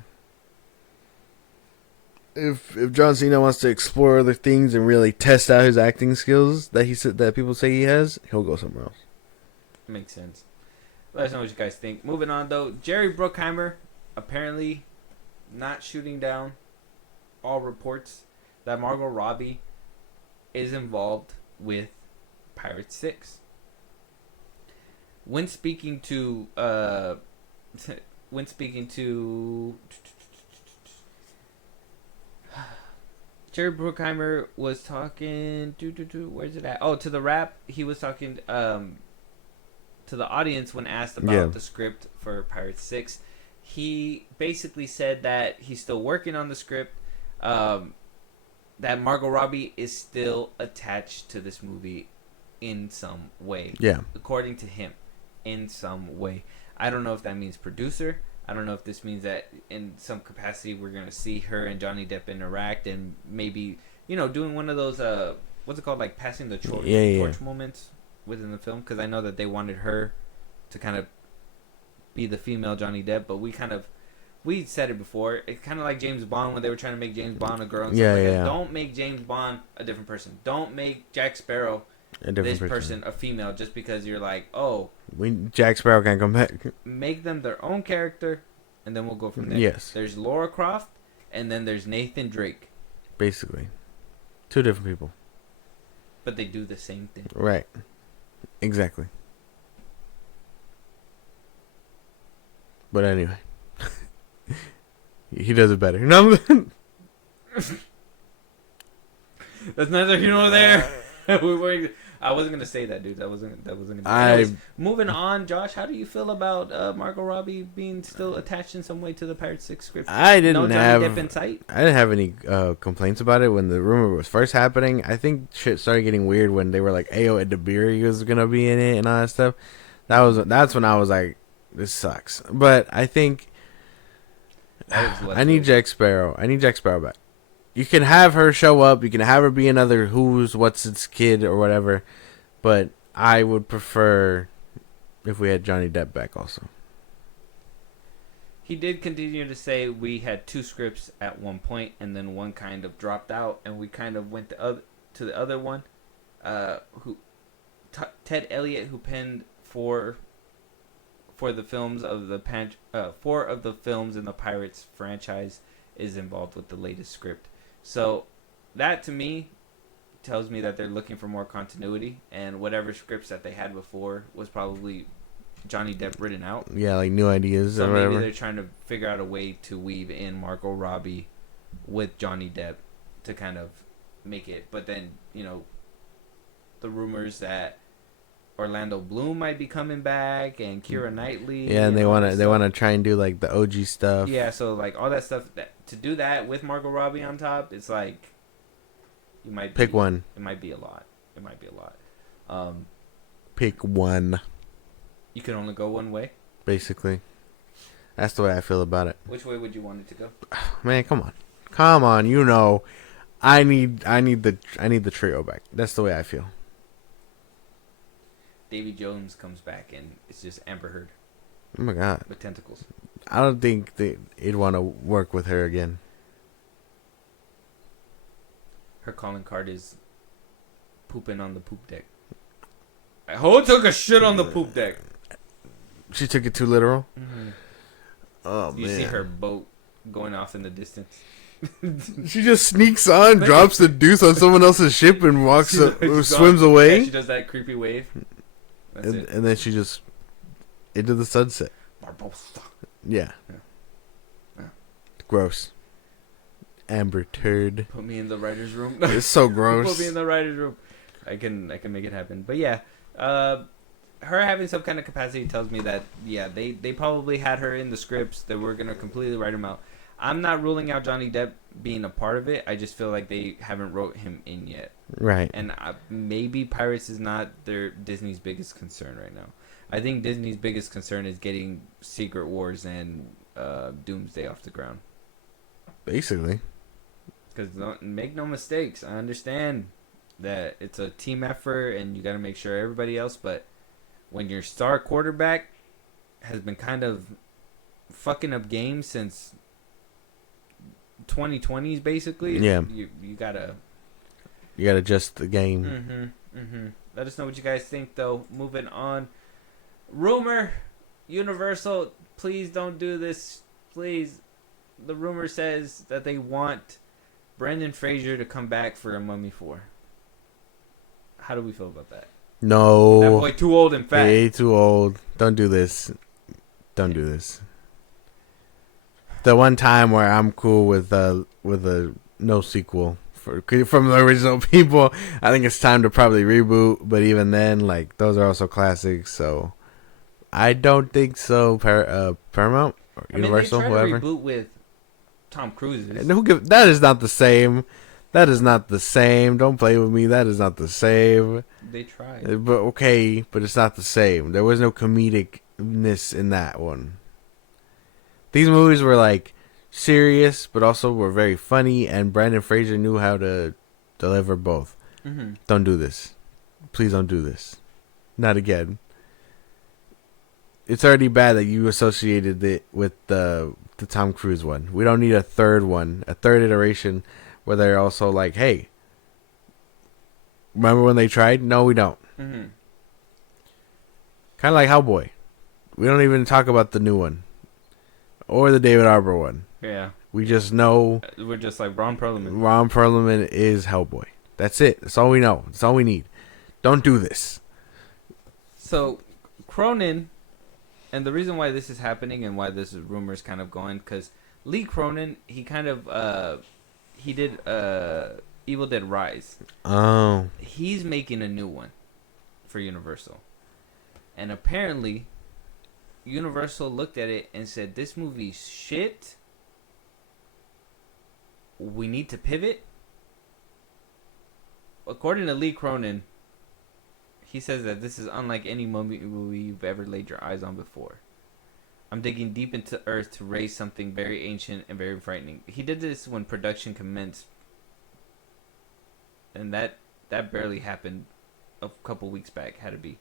If John Cena wants to explore other things and really test out his acting skills that he said that people say he has, he'll go somewhere else. Makes sense. Let us know what you guys think. Moving on though, Jerry Bruckheimer apparently not shooting down all reports that Margot Robbie is involved with Pirates 6. When speaking to Jerry Bruckheimer was talking where's it at? Oh, to the Wrap. He was talking to the audience when asked about the script for Pirates 6. He basically said that he's still working on the script. That Margot Robbie is still attached to this movie in some way. Yeah. According to him, in some way. I don't know if that means producer. I don't know if this means that in some capacity we're going to see her and Johnny Depp interact and maybe, doing one of those, what's it called, like passing the torch moments within the film. Because I know that they wanted her to kind of be the female Johnny Depp, but we said it before. It's kind of like James Bond when they were trying to make James Bond a girl. And stuff like that. Don't make James Bond a different person. Don't make Jack Sparrow this person a female just because you're like, oh, Jack Sparrow can't come back. Make them their own character, and then we'll go from there. Yes. There's Laura Croft, and then there's Nathan Drake. Basically, 2 different people. But they do the same thing. Right. Exactly. But anyway. He does it better. No. That's neither here nor there. I wasn't gonna say that, dude. That wasn't gonna. Moving on, Josh. How do you feel about Margot Robbie being still attached in some way to the Pirates 6 script? I didn't have Depp in sight? I didn't have any complaints about it when the rumor was first happening. I think shit started getting weird when they were like, "Ayo, Ed DeBeer was gonna be in it" and all that stuff. That's when I was like, "This sucks." But I think I need Jack Sparrow. I need Jack Sparrow back. You can have her show up. You can have her be another what's its kid or whatever. But I would prefer if we had Johnny Depp back also. He did continue to say we had 2 scripts at one point, and then one kind of dropped out, and we kind of went to the other one. Ted Elliott, who penned 4 the films of the 4 of the films in the Pirates franchise, is involved with the latest script. So that to me tells me that they're looking for more continuity, and whatever scripts that they had before was probably Johnny Depp written out. Yeah, like new ideas so or maybe whatever. they're trying to figure out a way to weave in Margot Robbie with Johnny Depp to kind of make it. But then, the rumors that Orlando Bloom might be coming back and Keira Knightley. Yeah, and they want to try and do like the OG stuff. Yeah, so like all that stuff to do that with Margot Robbie on top, it's like you might pick one. It might be a lot. Pick one. You can only go one way. Basically, that's the way I feel about it. Which way would you want it to go? Man, come on. I need the trio back. That's the way I feel. Davy Jones comes back and it's just Amber Heard. Oh my god. With tentacles. I don't think they'd want to work with her again. Her calling card is pooping on the poop deck. Who took a shit on the poop deck? She took it too literal. Mm-hmm. Oh you man! You see her boat going off in the distance. She just sneaks on, drops the deuce on someone else's ship, and swims away. Yeah, she does that creepy wave. And then she just into the sunset. Barbosa. Yeah. Gross. Amber turd. Put me in the writer's room. It's so gross. Put me in the writer's room. I can make it happen. But yeah, her having some kind of capacity tells me that they probably had her in the scripts. That we're gonna completely write them out. I'm not ruling out Johnny Depp being a part of it. I just feel like they haven't wrote him in yet. Right. And maybe Pirates is not Disney's biggest concern right now. I think Disney's biggest concern is getting Secret Wars and Doomsday off the ground. Basically. Because make no mistakes. I understand that it's a team effort and you got to make sure everybody else. But when your star quarterback has been kind of fucking up games since 2020s, basically, yeah, you gotta adjust the game. Let us know what you guys think, though. Moving on. Rumor, Universal, please don't do this. Please. The rumor says that they want Brendan Fraser to come back for a Mummy 4. How do we feel about that? No. That boy too old and fat. Way too old. Don't do this. Don't do this. The one time where I'm cool with a no sequel from the original people, I think it's time to probably reboot. But even then, like, those are also classics. So I don't think so. Paramount or Universal, they tried whoever. To reboot with Tom Cruise. That is not the same. That is not the same. Don't play with me. That is not the same. They tried. But okay, but it's not the same. There was no comedicness in that one. These movies were like serious, but also were very funny, and Brandon Fraser knew how to deliver both. Don't do this. Please don't do this. Not again. It's already bad that you associated it with the Tom Cruise one. We don't need a third one, a third iteration where they're also like, hey, remember when they tried? No, we don't. Kind of like Hellboy. We don't even talk about the new one. Or the David Arbor one. Yeah. We just know. We're just like Ron Perlman. Ron Perlman is Hellboy. That's it. That's all we know. That's all we need. Don't do this. So, Cronin, and the reason why this is happening and why this rumor is kind of going, because Lee Cronin, he kind of, he did Evil Dead Rise. Oh. He's making a new one for Universal. And apparently, Universal looked at it and said, this movie's shit. We need to pivot. According to Lee Cronin, he says that this is unlike any movie you've ever laid your eyes on before. I'm digging deep into Earth to raise something very ancient and very frightening. He did this when production commenced. And that barely happened a couple weeks back. Had to be.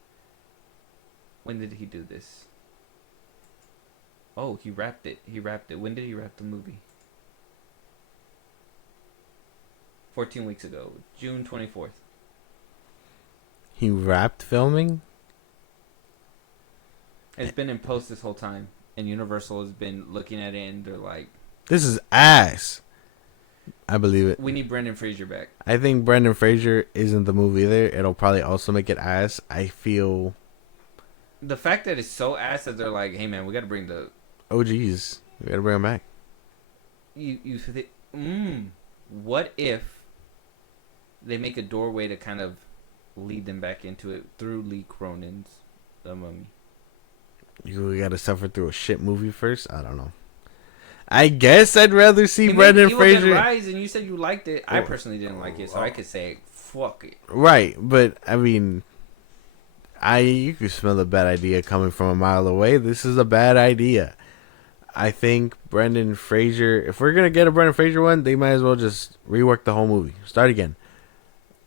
When did he do this? Oh, he wrapped it. When did he wrap the movie? 14 weeks ago. June 24th. He wrapped filming? It's been in post this whole time. And Universal has been looking at it and they're like, this is ass. I believe it. We need Brendan Fraser back. I think Brendan Fraser isn't the move either. It'll probably also make it ass. I feel... The fact that it's so ass that they're like, hey man, we got to bring the... OGs. We got to bring them back. What if they make a doorway to kind of lead them back into it through Lee Cronin's The Mummy? You got to suffer through a shit movie first? I don't know. I guess I'd rather see Brendan Fraser. Rise, and you said you liked it. I personally didn't like it, so I could say fuck it. Right, but I mean, you could smell the bad idea coming from a mile away. This is a bad idea. I think Brendan Fraser. If we're gonna get a Brendan Fraser one, they might as well just rework the whole movie, start again,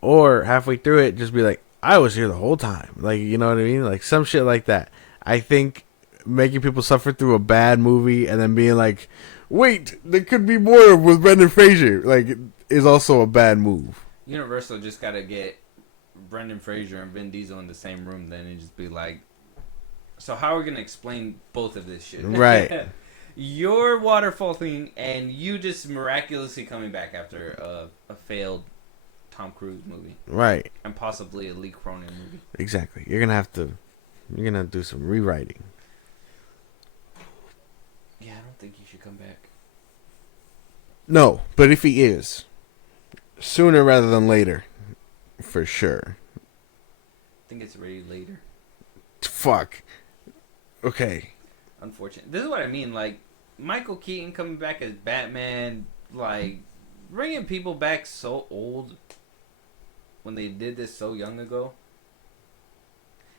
or halfway through it, just be like, "I was here the whole time." Like, you know what I mean? Like some shit like that. I think making people suffer through a bad movie and then being like, wait, there could be more with Brendan Fraser, like, is also a bad move. Universal just gotta get Brendan Fraser and Vin Diesel in the same room then and just be like, so how are we gonna explain both of this shit? Right. Your waterfall thing and you just miraculously coming back after a failed Tom Cruise movie. Right. And possibly a Lee Cronin movie. Exactly. You're gonna do some rewriting. Yeah, I don't think he should come back. No, but if he is, sooner rather than later, for sure. I think it's already later. Fuck. Okay. Unfortunate. This is what I mean. Like, Michael Keaton coming back as Batman, like, bringing people back so old when they did this so young ago.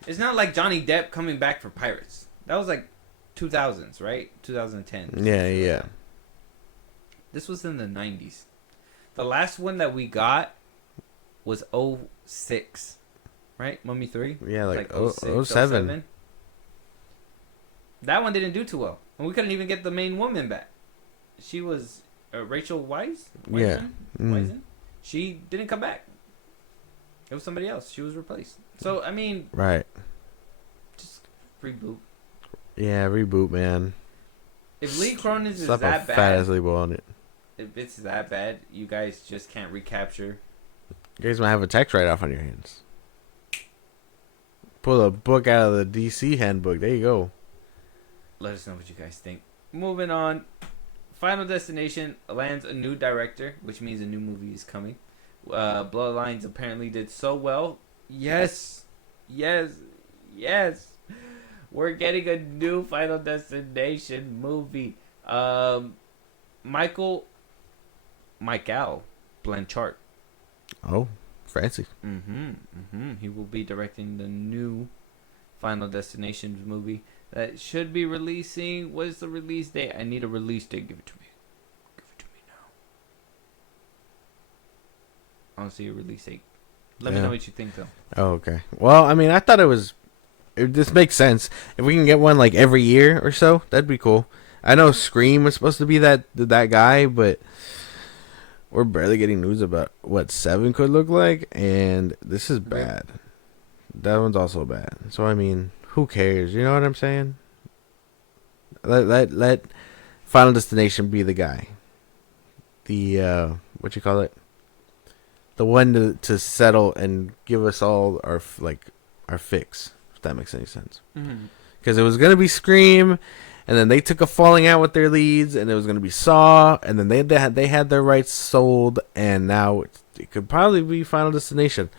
It's not like Johnny Depp coming back for Pirates. That was like 2000s, right? 2010. Yeah. This was in the 90s. The last one that we got was '06, right? Mummy 3? Yeah, like, oh 07. 07. That one didn't do too well. And we couldn't even get the main woman back. She was Rachel Weisz? Yeah. Weizen? She didn't come back. It was somebody else. She was replaced. So, I mean... Right. Just reboot. Yeah, reboot, man. If Lee Cronin is Slap that a bad... fat ass label on it. If it's that bad, you guys just can't recapture. You guys might have a tax write-off on your hands. Pull a book out of the DC handbook. There you go. Let us know what you guys think. Moving on. Final Destination lands a new director, which means a new movie is coming. Bloodlines apparently did so well. Yes. We're getting a new Final Destination movie. Michael Blanchard. Oh, fancy. He will be directing the new Final Destination movie that should be releasing. What is the release date? I need a release date. Give it to me. Give it to me now. I don't see a release date. Let me know what you think, though. Oh, okay. Well, I mean, I thought this makes sense. If we can get one like every year or so, that'd be cool. I know Scream was supposed to be that guy, but we're barely getting news about what 7 could look like, and this is bad. That one's also bad. So I mean, who cares? You know what I'm saying? Let Final Destination be the guy. The what you call it? The one to settle and give us all our fix. If that makes any sense. Because it was gonna be Scream, and then they took a falling out with their leads, and it was gonna be Saw, and then they had their rights sold, and now it could probably be Final Destination,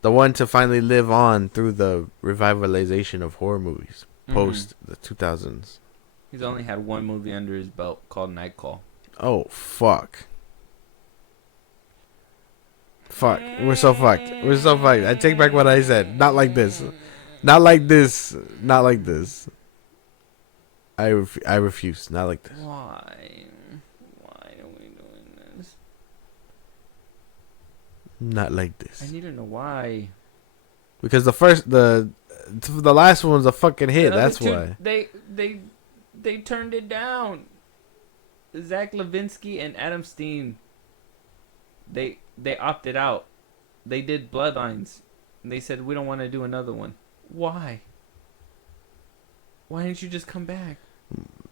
the one to finally live on through the revitalization of horror movies post the 2000s. He's only had one movie under his belt called Night Call. Oh fuck! Fuck, we're so fucked. We're so fucked. I take back what I said. Not like this. Not like this. Not like this. I refuse. Not like this. Why? Why are we doing this? Not like this. I need to know why. Because the last one was a fucking hit. That's why. They turned it down. Zach Levinsky and Adam Steen. They opted out. They did Bloodlines. And they said, we don't want to do another one. Why? Why didn't you just come back?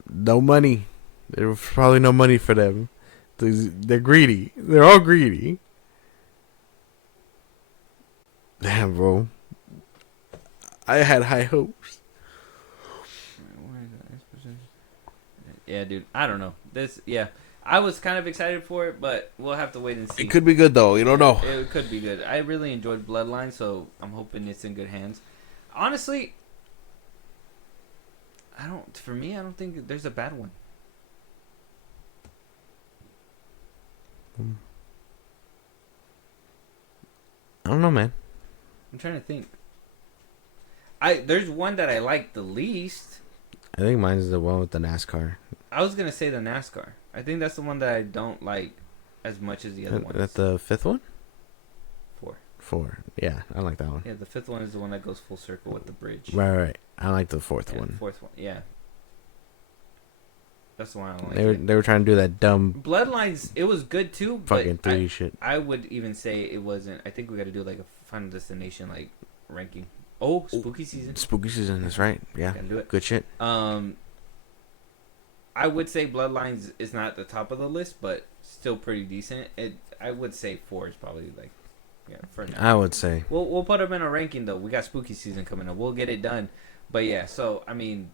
No money. There was probably no money for them. They're greedy. They're all greedy. Damn, bro. I had high hopes. Yeah, dude. I don't know. I was kind of excited for it, but we'll have to wait and see. It could be good, though. You don't know. It could be good. I really enjoyed Bloodline, so I'm hoping it's in good hands. Honestly, I don't think there's a bad one. I don't know, man. I'm trying to think. There's one that I like the least. I think mine is the one with the NASCAR. I was gonna say the NASCAR. I think that's the one that I don't like as much as the other ones. That's the fifth one? 4. Yeah, I like that one. Yeah, the 5th one is the one that goes full circle with the bridge. Right. I like the fourth one. The 4th one, yeah. That's the one I don't like. They were trying to do that dumb Bloodlines. It was good too. Fucking but 3 shit. I would even say it wasn't. I think we got to do like a Final Destination like ranking. Oh, spooky season. Spooky season. That's right. Yeah. Gotta do it. Good shit. I would say Bloodlines is not at the top of the list, but still pretty decent. I would say 4 is probably like, yeah, for now. I would say. We'll put them in a ranking though. We got spooky season coming up. We'll get it done. But yeah, so I mean,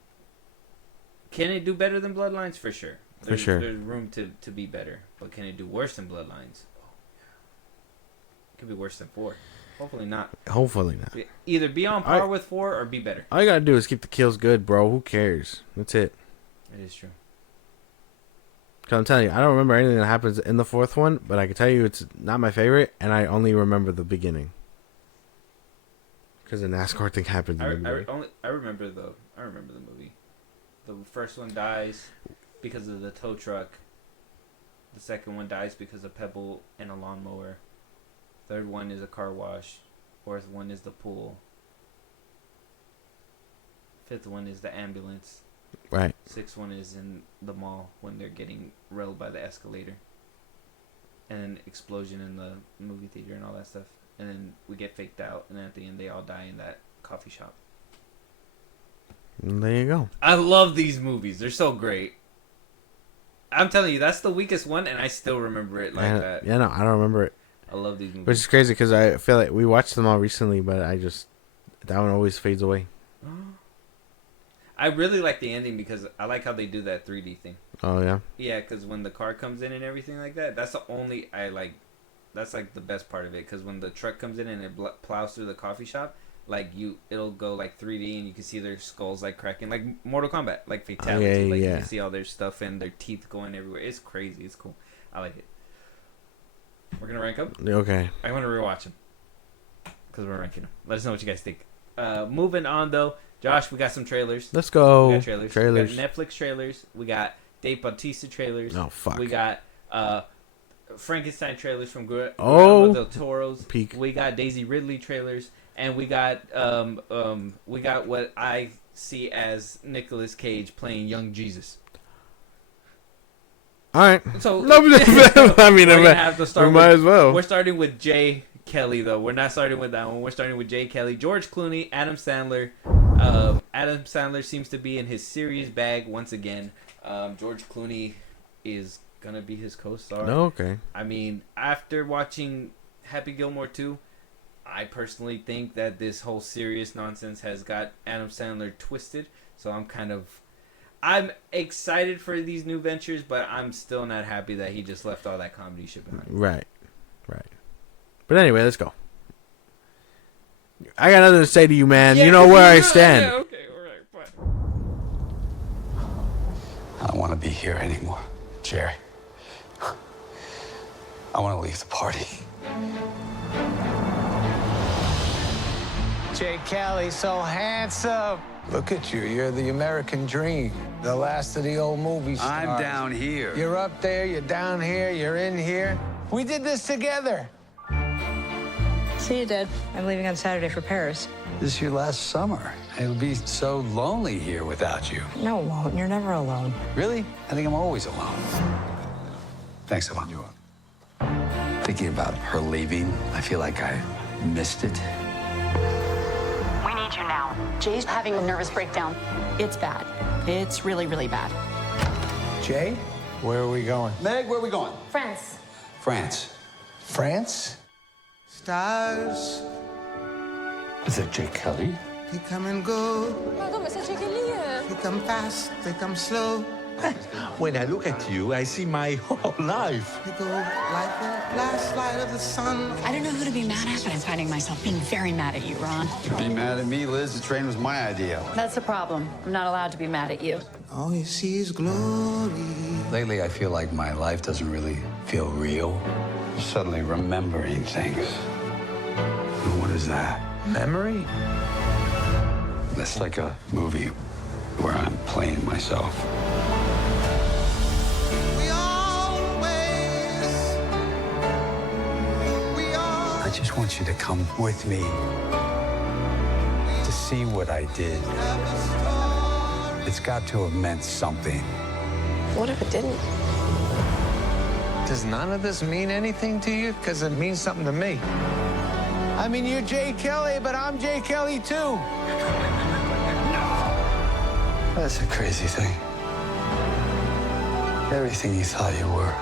can it do better than Bloodlines? For sure. There's room to be better. But can it do worse than Bloodlines? Oh, yeah. It could be worse than 4. Hopefully not. Either be on par with 4 or be better. All you gotta do is keep the kills good, bro. Who cares? That's it. It is true. Cause I'm telling you, I don't remember anything that happens in the 4th one, but I can tell you it's not my favorite, and I only remember the beginning. Because the NASCAR thing happens. I remember the movie. The first one dies because of the tow truck. The second one dies because of pebble and a lawnmower. Third one is a car wash. Fourth one is the pool. Fifth one is the ambulance. Right. Sixth one is in the mall when they're getting railed by the escalator. And then explosion in the movie theater and all that stuff. And then we get faked out, and then at the end they all die in that coffee shop. And there you go. I love these movies. They're so great. I'm telling you, that's the weakest one, and I still remember it like that. Yeah, no, I don't remember it. I love these movies. Which is crazy because I feel like we watched them all recently, but that one always fades away. I really like the ending because I like how they do that 3D thing. Oh, yeah? Yeah, because when the car comes in and everything like that, that's the only that's like the best part of it. Because when the truck comes in and it plows through the coffee shop, like it'll go like 3D and you can see their skulls like cracking, like Mortal Kombat, like fatality. You can see all their stuff and their teeth going everywhere. It's crazy. It's cool. I like it. We're gonna rank them. Okay. I want to rewatch them because we're ranking them. Let us know what you guys think. Moving on though, Josh, we got some trailers. Let's go. We got trailers. We got Netflix trailers. We got Dave Bautista trailers. Oh fuck. We got Frankenstein trailers from Guillermo del Toro's. Peak. We got Daisy Ridley trailers, and we got what I see as Nicolas Cage playing young Jesus. All right. So I mean, we're gonna have to start. We might as well. We're starting with Jay Kelly though. We're not starting with that one. We're starting with Jay Kelly, George Clooney, Adam Sandler. Adam Sandler seems to be in his serious bag once again. George Clooney is gonna be his co-star. No, okay. I mean, after watching Happy Gilmore 2, I personally think that this whole serious nonsense has got Adam Sandler twisted. So I'm excited for these new ventures, but I'm still not happy that he just left all that comedy shit behind. Right. But anyway, let's go. I got nothing to say to you, man. Yeah, you know where I stand. Yeah, okay, all right, fine. I don't want to be here anymore, Jerry. I want to leave the party. Jay Kelly, so handsome. Look at you. You're the American dream. The last of the old movie stars. I'm down here. You're up there, you're down here, you're in here. We did this together. See you, Dad. I'm leaving on Saturday for Paris. This is your last summer. It'll be so lonely here without you. No, it won't. You're never alone. Really? I think I'm always alone. Thanks a lot. Thinking about her leaving, I feel like I missed it. We need you now. Jay's having a nervous breakdown. It's bad. It's really, really bad. Jay, where are we going? Meg, where are we going? France. France. France? Stars, Is that Jay Kelly? they come and go. Pardon, mais c'est Jay Kelly. They come fast, they come slow. When I look at you, I see my whole life. They go like the last light of the sun. I don't know who to be mad at, but I'm finding myself being very mad at you, Ron. Be mad at me, Liz. The train was my idea. That's the problem. I'm not allowed to be mad at you. All you see is glory. Lately, I feel like my life doesn't really feel real. Suddenly remembering things. What is that? Memory? That's like a movie where I'm playing myself. We I just want you to come with me to see what I did. It's got to have meant something. What if it didn't? Does none of this mean anything to you? Because it means something to me. I mean, you're Jay Kelly, but I'm Jay Kelly too. That's a crazy thing. Everything you thought you were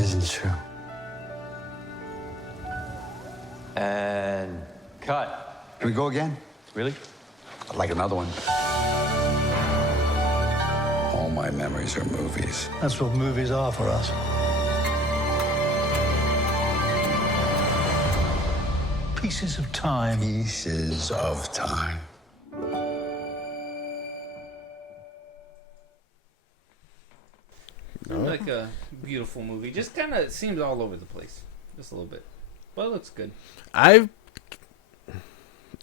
isn't true. And cut. Can we go again? Really? I'd like another one. All my memories are movies. That's what movies are for us. Pieces of time. Pieces of time. Like a beautiful movie. Just kind of seems all over the place. Just a little bit. But it looks good. I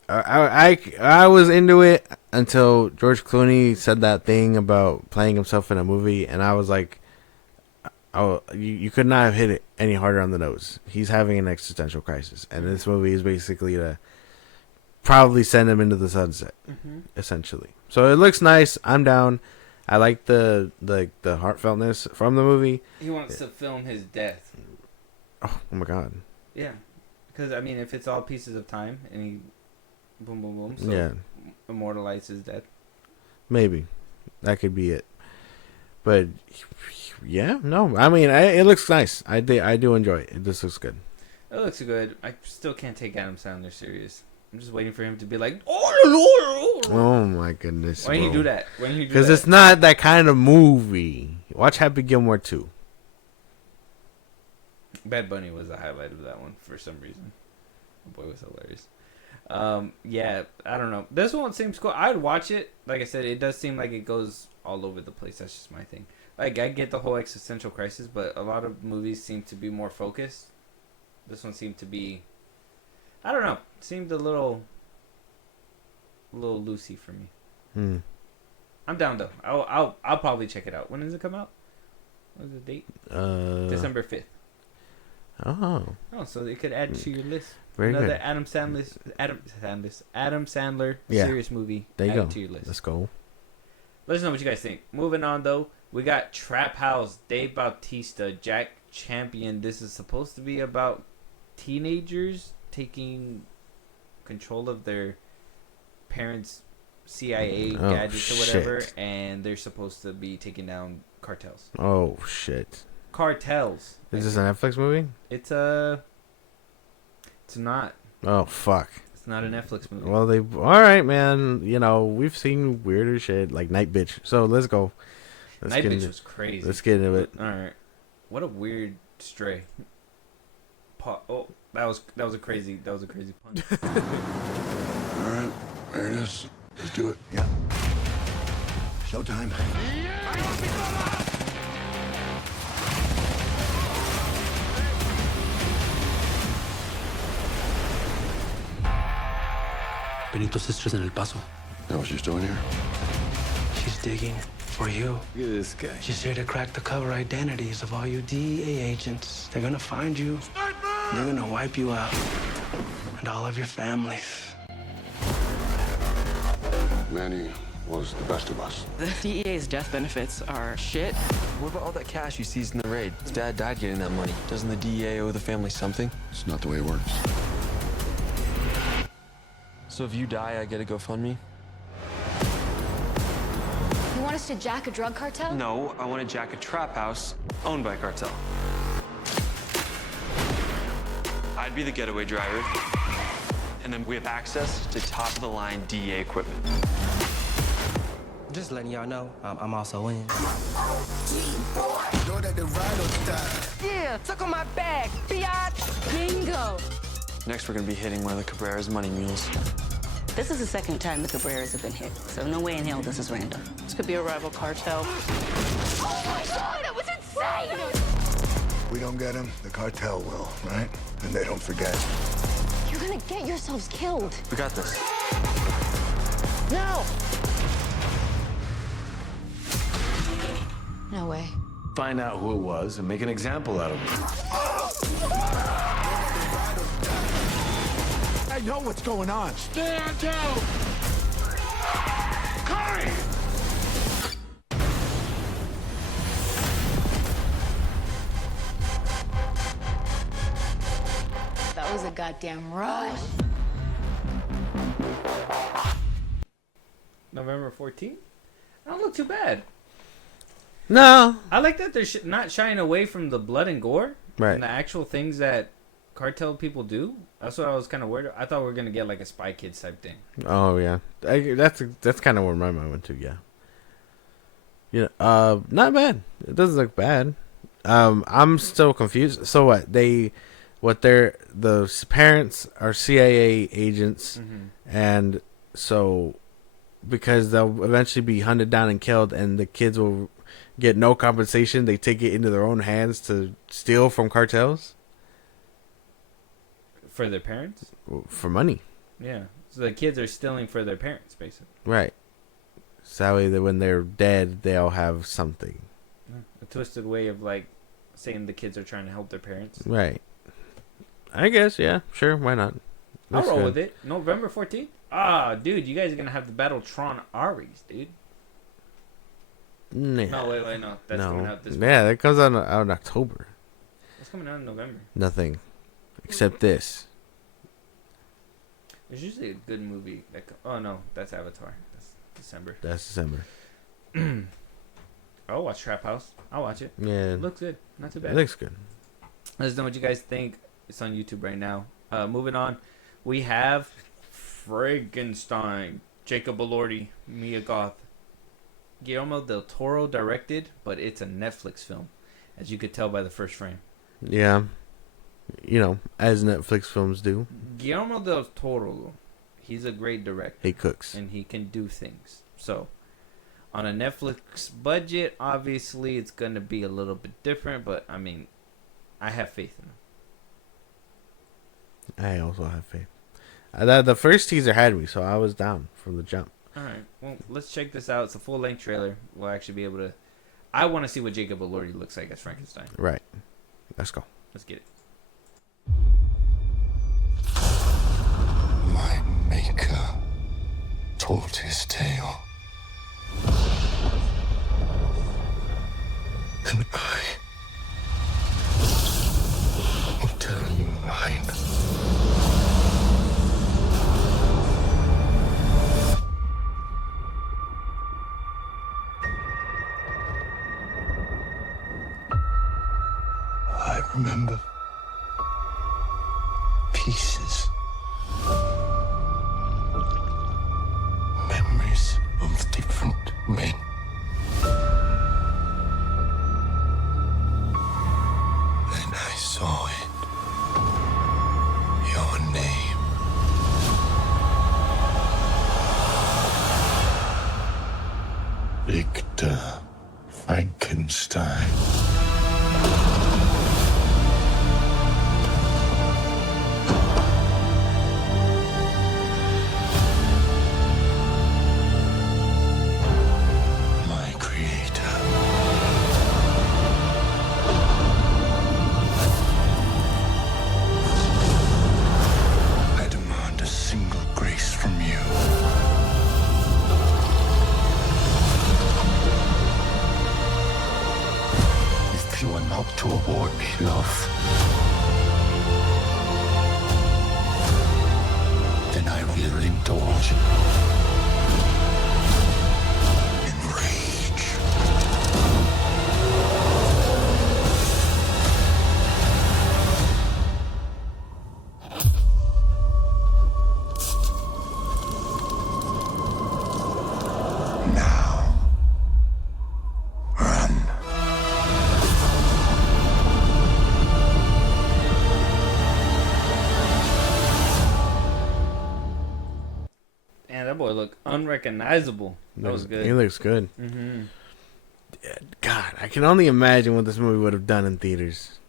was into it. until George Clooney said that thing about playing himself in a movie, and I was like, "Oh, you could not have hit it any harder on the nose." He's having an existential crisis, and this movie is basically to probably send him into the sunset, essentially. So it looks nice. I'm down. I like the heartfeltness from the movie. He wants to film his death. Oh my god. Yeah, because I mean, if it's all pieces of time, and he boom, boom, boom, so Yeah. immortalize his death. Maybe that could be it. But yeah, no. I mean, it looks nice. I do enjoy it. It just looks good. It looks good. I still can't take Adam Sandler serious. I'm just waiting for him to be like, Oh my goodness. Why didn't you do that? Because it's not that kind of movie. Watch Happy Gilmore 2. Bad Bunny was the highlight of that one for some reason. The boy was hilarious. Yeah, I don't know. This one seems cool. I'd watch it. Like I said, it does seem like it goes all over the place. That's just my thing. Like, I get the whole existential crisis, but a lot of movies seem to be more focused. This one seemed to be, I don't know, seemed a little loosey for me. I'm down though. I'll probably check it out. When does it come out? What is the date? December 5th. Oh, So it could add to your list. very Another good. Adam Sandler Yeah. serious movie. There you Add go. it to your list. Let's go. Let us know what you guys think. Moving on though, we got Trap House, Dave Bautista, Jack Champion. This is supposed to be about teenagers taking control of their parents' CIA gadgets or whatever, shit. and they're supposed to be taking down cartels. Oh shit. Cartels. Is this a Netflix movie? It's not. Oh fuck. It's not a Netflix movie. Well, all right, man. You know, we've seen weirder shit like Night Bitch. So let's go. Night Bitch was crazy. Let's get into it. All right. What a weird stray. Oh, that was a crazy punch. All right, there it is. Let's do it. Yeah. Showtime. Benito's sister's in El Paso. Know what she's doing here? She's digging for you. Look at this guy. She's here to crack the cover identities of all you DEA agents. They're gonna find you. They're gonna wipe you out. And all of your families. Manny was the best of us. The DEA's death benefits are shit. What about all that cash you seized in the raid? His dad died getting that money. Doesn't the DEA owe the family something? It's not the way it works. So if you die, I get a GoFundMe? You want us to jack a drug cartel? No, I want to jack a trap house owned by a cartel. I'd be the getaway driver. And then we have access to top-of-the-line DEA equipment. Just letting y'all know, I'm also in. Yeah, suck on my bag, biatch. Bingo! Next, we're going to be hitting one of the Cabrera's money mules. This is the second time the Cabreras have been hit, so no way in hell this is random. This could be a rival cartel. Oh my god, that was insane! We don't get him, the cartel will, right? And they don't forget. You're gonna get yourselves killed. We got this. No! No way. Find out who it was and make an example out of him. I know what's going on. Stand down! Curry! That was a goddamn rush. November 14th? I don't look too bad. No. I like that they're not shying away from the blood and gore. Right. And the actual things that cartel people do. That's what I was kind of worried. I thought we were going to get like a Spy Kids type thing. Oh yeah. That's kind of where my mind went to. Yeah. Yeah. Not bad. It doesn't look bad. I'm still confused. So what? The parents are CIA agents, and so because they'll eventually be hunted down and killed, and the kids will get no compensation, they take it into their own hands to steal from cartels For their parents? for money. Yeah. So the kids are stealing for their parents, basically. Right. So that way that when they're dead, they'll have something. A twisted way of like saying the kids are trying to help their parents. Right. I guess, yeah. Sure, why not? I'll roll with it. November 14th? Ah, dude, you guys are going to have the Battletron Ares, dude. Nah. No, wait, no. That's coming out this month. Yeah, that comes out in October. It's coming out in November. Nothing. Except this. There's usually a good movie. Oh, no, that's Avatar. That's December. That's December. I'll watch Trap House. I'll watch it. Yeah. It looks good. Not too bad. It looks good. Let us know what you guys think. It's on YouTube right now. Moving on. We have Frankenstein. Jacob Elordi. Mia Goth. Guillermo del Toro directed, but it's a Netflix film, as you could tell by the first frame. Yeah. You know, as Netflix films do. Guillermo del Toro, he's a great director. He cooks. And he can do things. So, on a Netflix budget, obviously it's going to be a little bit different, but, I mean, I have faith in him. I also have faith. The first teaser had me, so I was down from the jump. Alright, well, let's check this out. It's a full-length trailer. We'll actually be able to... I want to see what Jacob Elordi looks like as Frankenstein. Right. Let's go. Let's get it. My maker told his tale. And I will tell you mine. I remember pieces. Memories of different men. And I saw it. Your name. Victor Frankenstein. To award me love, then I will indulge in rage. Now, run. That boy looked unrecognizable. That was good. He looks good. Mm-hmm. God, I can only imagine what this movie would have done in theaters.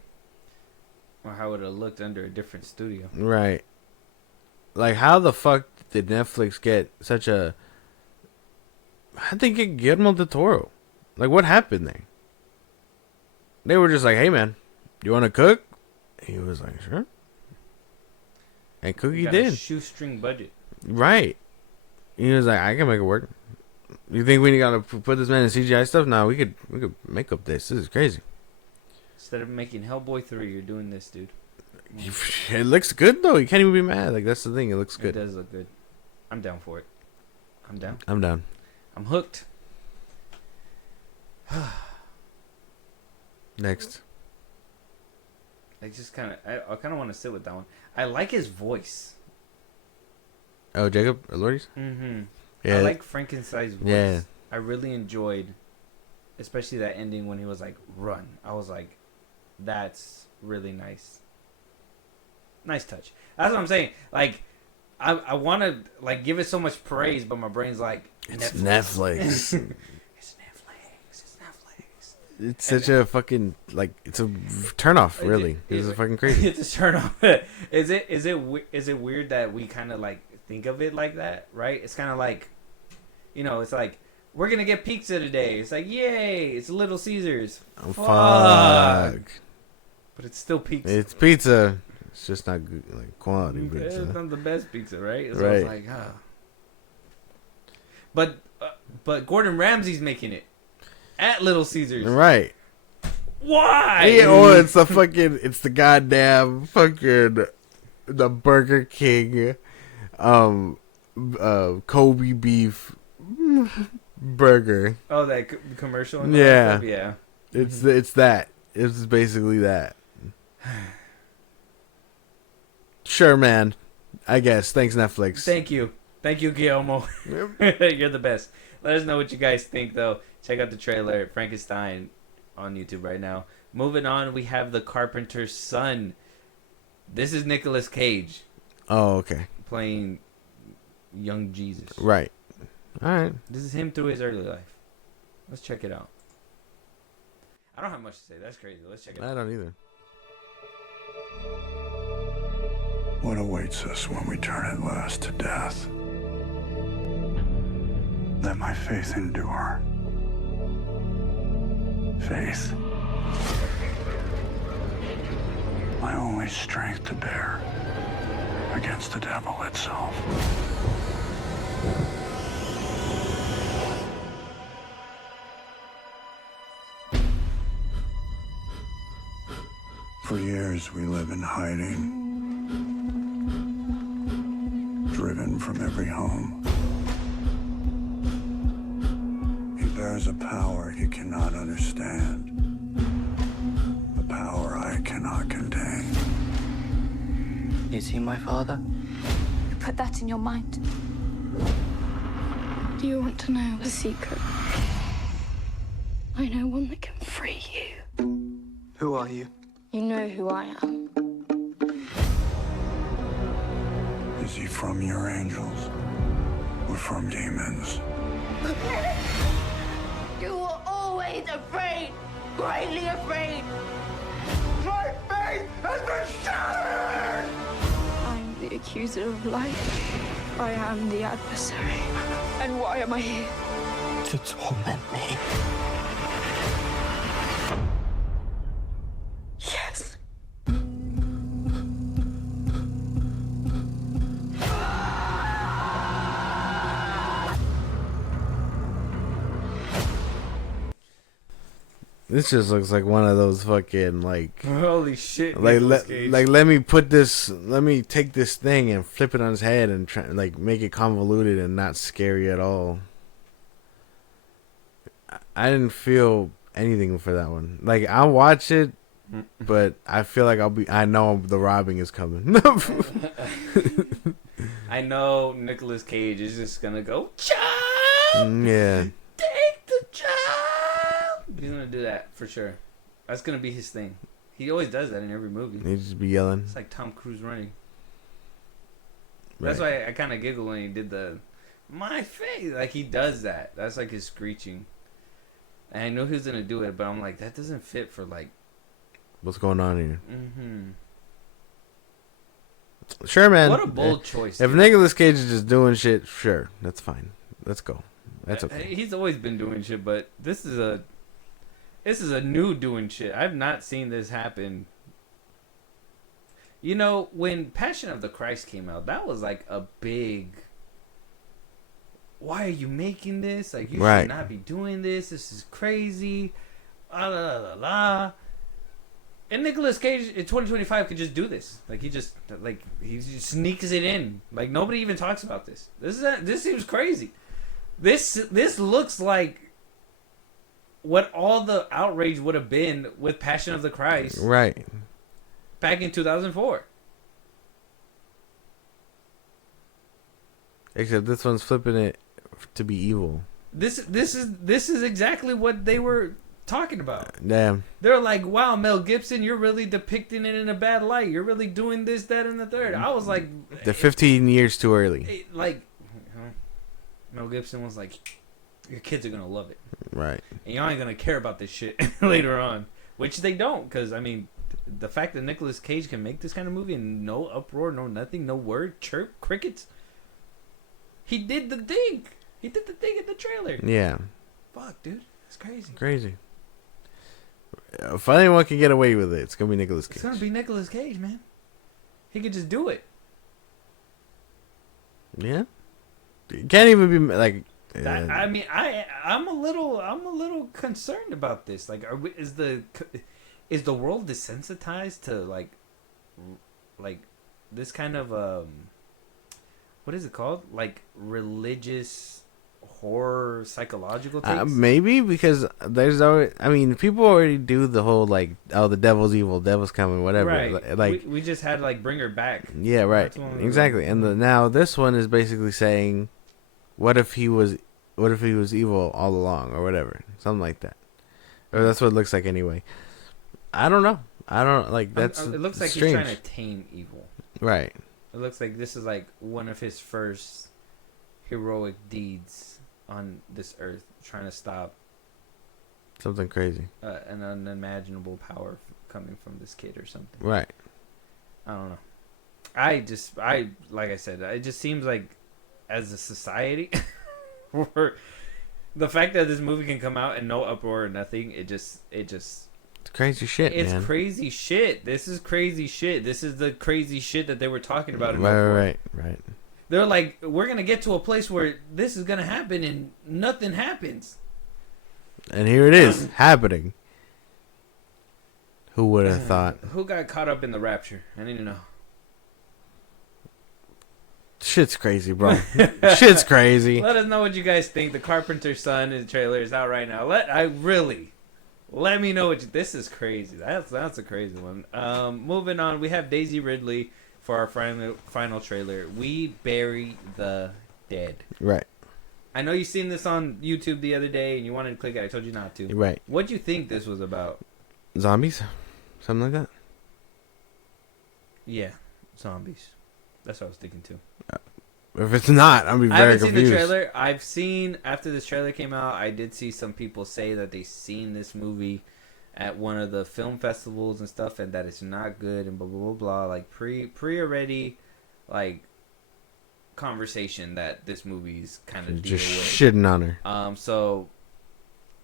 Or how it would have looked under a different studio. Right. Like, how the fuck did Netflix get such a... How'd they get Guillermo del Toro? Like, what happened there? They were just like, hey, man, you want to cook? He was like, sure. And Cookie did. A shoestring budget. Right. He was like, I can make it work. You think we gotta put this man in CGI stuff? No, we could make up this. This is crazy. Instead of making Hellboy 3, you're doing this, dude. It looks good though. You can't even be mad. Like, that's the thing. It looks good. It does look good. I'm down for it. I'm down. I'm down. I'm hooked. Next. I just kind of, I kind of want to sit with that one. I like his voice. Oh, Jacob Elordi's? Mm-hmm. Yeah. I like Frankenstein's voice. Yeah. I really enjoyed, especially that ending when he was like, run. I was like, that's really nice. Nice touch. That's what I'm saying. Like, I want to like give it so much praise, but my brain's like, it's Netflix. It's Netflix. It's Netflix. It's such a fucking, like, it's a turnoff, really. It's a fucking crazy. It's a turnoff. Is it weird that we kind of like think of it like that, right? It's kind of like, you know, it's like we're gonna get pizza today. It's like, yay! It's Little Caesars. Oh, fuck. But it's still pizza. It's pizza. It's just not good, like quality pizza. It's not the best pizza, right? So Right. it's like, But Gordon Ramsay's making it at Little Caesars. Right. Why? Yeah, or it's the goddamn fucking the Burger King, Kobe beef burger. Oh, that commercial. And Yeah, stuff? Yeah. It's that. It's basically that. Sure, man. I guess. Thanks, Netflix. Thank you, Guillermo. You're the best. Let us know what you guys think, though. Check out the trailer, Frankenstein, on YouTube right now. Moving on, we have The Carpenter's Son. This is Nicolas Cage. Oh, okay. Playing young Jesus. Right. All right. This is him through his early life. Let's check it out. I don't have much to say. That's crazy. Let's check it out. I don't either. What awaits us when we turn at last to death? Let my faith endure. Faith. My only strength to bear against the devil itself. For years we live in hiding, driven from every home. He bears a power he cannot understand, a power I cannot contain. Is he my father? You put that in your mind. Do you want to know a secret? I know one that can free you. Who are you? You know who I am. Is he from your angels or from demons? You were always afraid, greatly afraid. My faith has been shattered! I'm the accuser of life. I am the adversary. And why am I here? To torment me. Yes. This just looks like one of those fucking like Holy shit! like Nicolas Cage. let me take this thing and flip it on his head and try like make it convoluted and not scary at all. I didn't feel anything for that one. Like I'll watch it, but I feel like I know the robbing is coming. I know Nicolas Cage is just gonna go, child! Yeah. Take the child! He's gonna do that for sure. That's gonna be his thing. He always does that in every movie. He just be yelling. It's like Tom Cruise running. That's why I kind of giggled when he did the my face. Like he does that. That's like his screeching. And I knew he was gonna do it, but I'm like, that doesn't fit for like. What's going on here? Mm-hmm. Sure, man. What a bold choice. If dude. Nicolas Cage is just doing shit, sure, that's fine. Let's go. That's okay. He's always been doing shit, but this is a new doing shit. I've not seen this happen. You know, when Passion of the Christ came out, that was like a big. Why are you making this? Like you should not be doing this. This is crazy. La la la la. And Nicolas Cage in 2025 could just do this. Like he just sneaks it in. Like nobody even talks about this. This seems crazy. This looks like what all the outrage would have been with Passion of the Christ. Right. Back in 2004. Except this one's flipping it to be evil. This is exactly what they were talking about. Damn. They're like, wow, Mel Gibson, you're really depicting it in a bad light. You're really doing this, that, and the third. I was like... They're 15 years too early. Mel Gibson was like, your kids are going to love it. Right. And y'all ain't going to care about this shit later on. Which they don't, because, I mean, the fact that Nicolas Cage can make this kind of movie and no uproar, no nothing, no word, chirp, crickets. He did the thing. He did the thing in the trailer. Yeah. Fuck, dude. It's crazy. Crazy. If anyone can get away with it, it's gonna be Nicolas Cage. It's gonna be Nicolas Cage, man. He could just do it. Yeah. It can't even be like. I mean, I'm a little concerned about this. Like, is the world desensitized to like this kind of what is it called? Like religious horror, psychological takes? Maybe because there's always. I mean, people already do the whole like, oh, the devil's evil, devil's coming, whatever. Right. Like we just had like Bring Her Back. Yeah, right. Exactly. And now this one is basically saying, what if he was evil all along, or whatever, something like that, or that's what it looks like anyway. I don't know. I don't like that's. It looks like strange. he's trying to tame evil. Right. It looks like this is like one of his first heroic deeds on this earth, trying to stop something crazy, an unimaginable power coming from this kid or something. Right. I don't know. I like I said, it just seems like as a society, the fact that this movie can come out and no uproar or nothing, it just it's crazy shit. It's man. crazy shit. This is crazy shit. This is the crazy shit that they were talking about. Right. They're like, we're gonna get to a place where this is gonna happen and nothing happens. And here it is happening. Who would have thought? Who got caught up in the rapture? I need to know. Shit's crazy, bro. Shit's crazy. Let us know what you guys think. The Carpenter's Son in the trailer is out right now. Let me know what this is crazy. That's a crazy one. Moving on, we have Daisy Ridley for our final trailer. We Bury the Dead. Right. I know you seen this on YouTube the other day and you wanted to click it. I told you not to. Right. What'd you think this was about? Zombies, something like that. Yeah, zombies. That's what I was thinking too. If it's not, I'll be very confused. I haven't seen the trailer. I've seen, after this trailer came out, I did see some people say that they seen this movie at one of the film festivals and stuff, and that it's not good and blah blah blah blah. Like pre already, like conversation that this movie's kind of just shitting on her. So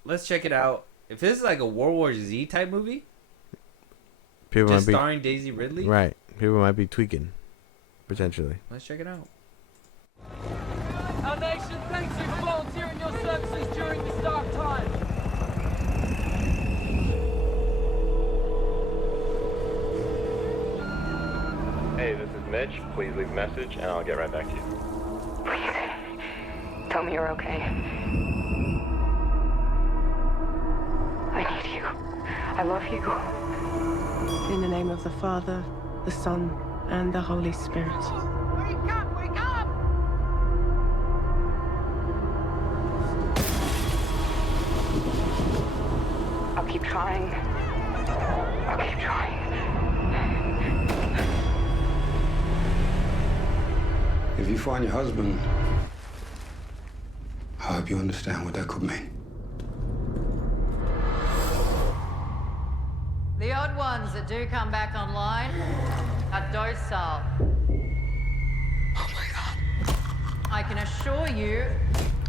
let's check it out. If this is like a World War Z type movie, people just might be starring Daisy Ridley, right? People might be tweaking, potentially. Let's check it out. Our nation thanks you for volunteering your services during this dark time. Hey, this is Mitch. Please leave a message and I'll get right back to you. Please, tell me you're okay. I need you. I love you. In the name of the Father, the Son, and the Holy Spirit. Wake up! Wake up! I'll keep trying. I'll keep trying. If you find your husband, I hope you understand what that could mean. The odd ones that do come back online are docile. Oh my God. I can assure you,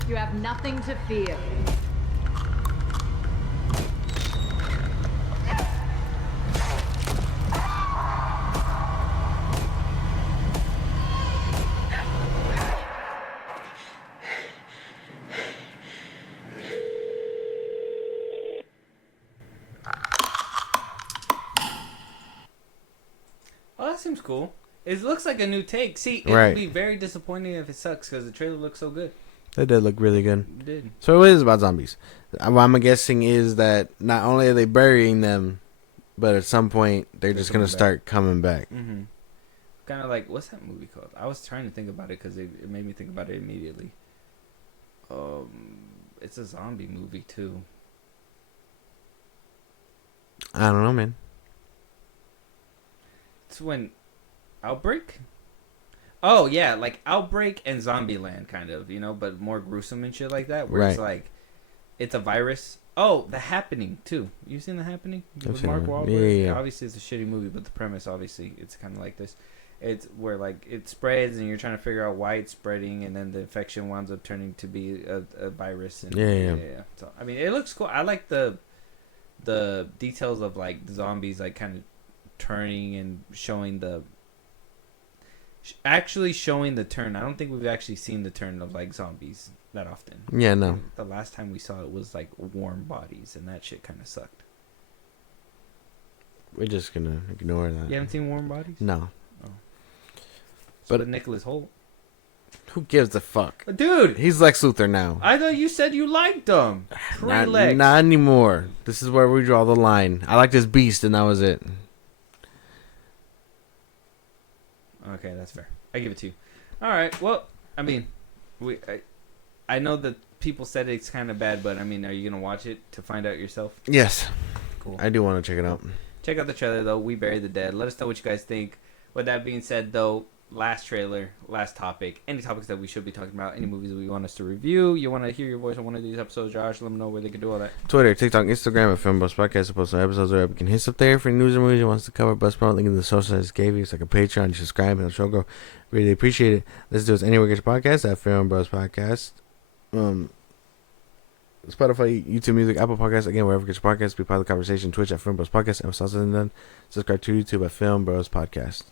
you have nothing to fear. Seems cool. It looks like a new take. See, it right. would be very disappointing if it sucks because the trailer looks so good. That did look really good. It did. So it is about zombies. What I'm guessing is that not only are they burying them, but at some point they're just going to start coming back. Mm-hmm. Kind of like, what's that movie called? I was trying to think about it because it made me think about it immediately. It's a zombie movie too. I don't know, man. It's when Outbreak? Oh, yeah, like Outbreak and Zombieland, kind of, you know, but more gruesome and shit like that. Where it's like, it's a virus. Oh, The Happening, too. You seen The Happening? With Mark Wahlberg? Yeah. Obviously, it's a shitty movie, but the premise, obviously, it's kind of like this. It's where like it spreads and you're trying to figure out why it's spreading, and then the infection winds up turning to be a virus. And Yeah. So I mean, it looks cool. I like the details of like the zombies like kind of turning and showing actually showing the turn. I don't think we've actually seen the turn of like zombies that often. Yeah, no. The last time we saw it was like warm bodies, and that shit kind of sucked. We're just gonna ignore that. You haven't seen Warm Bodies? No. Oh. But But Nicholas Hoult. Who gives a fuck? Dude! He's Lex Luthor now. I thought you said you liked him. Pre-Lex. Not anymore. This is where we draw the line. I liked his Beast, and that was it. Okay, that's fair. I give it to you. All right. Well, I mean, I know that people said it's kind of bad, but I mean, are you gonna watch it to find out yourself? Yes. Cool. I do want to check it out. Check out the trailer though. We Bury the Dead. Let us know what you guys think. With that being said, though, last trailer, last topic. Any topics that we should be talking about? Any movies that we want us to review? You want to hear your voice on one of these episodes, Josh? Let them know where they can do all that. Twitter, TikTok, Instagram at FilmBros Podcast. Post on episodes where you can hit us up there for news or movies you want us to cover. Bus promote link in the social I just gave you. It's like a Patreon. You subscribe and it'll show go. Really appreciate it. Let's do us anywhere you get your podcast at FilmBros Podcast. Spotify, YouTube Music, Apple Podcasts, again, wherever you get your podcasts. Be part of the conversation. Twitch at FilmBros Podcast. And what's done, subscribe to YouTube at FilmBros Podcast.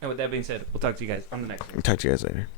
And with that being said, we'll talk to you guys on the next one. Talk to you guys later.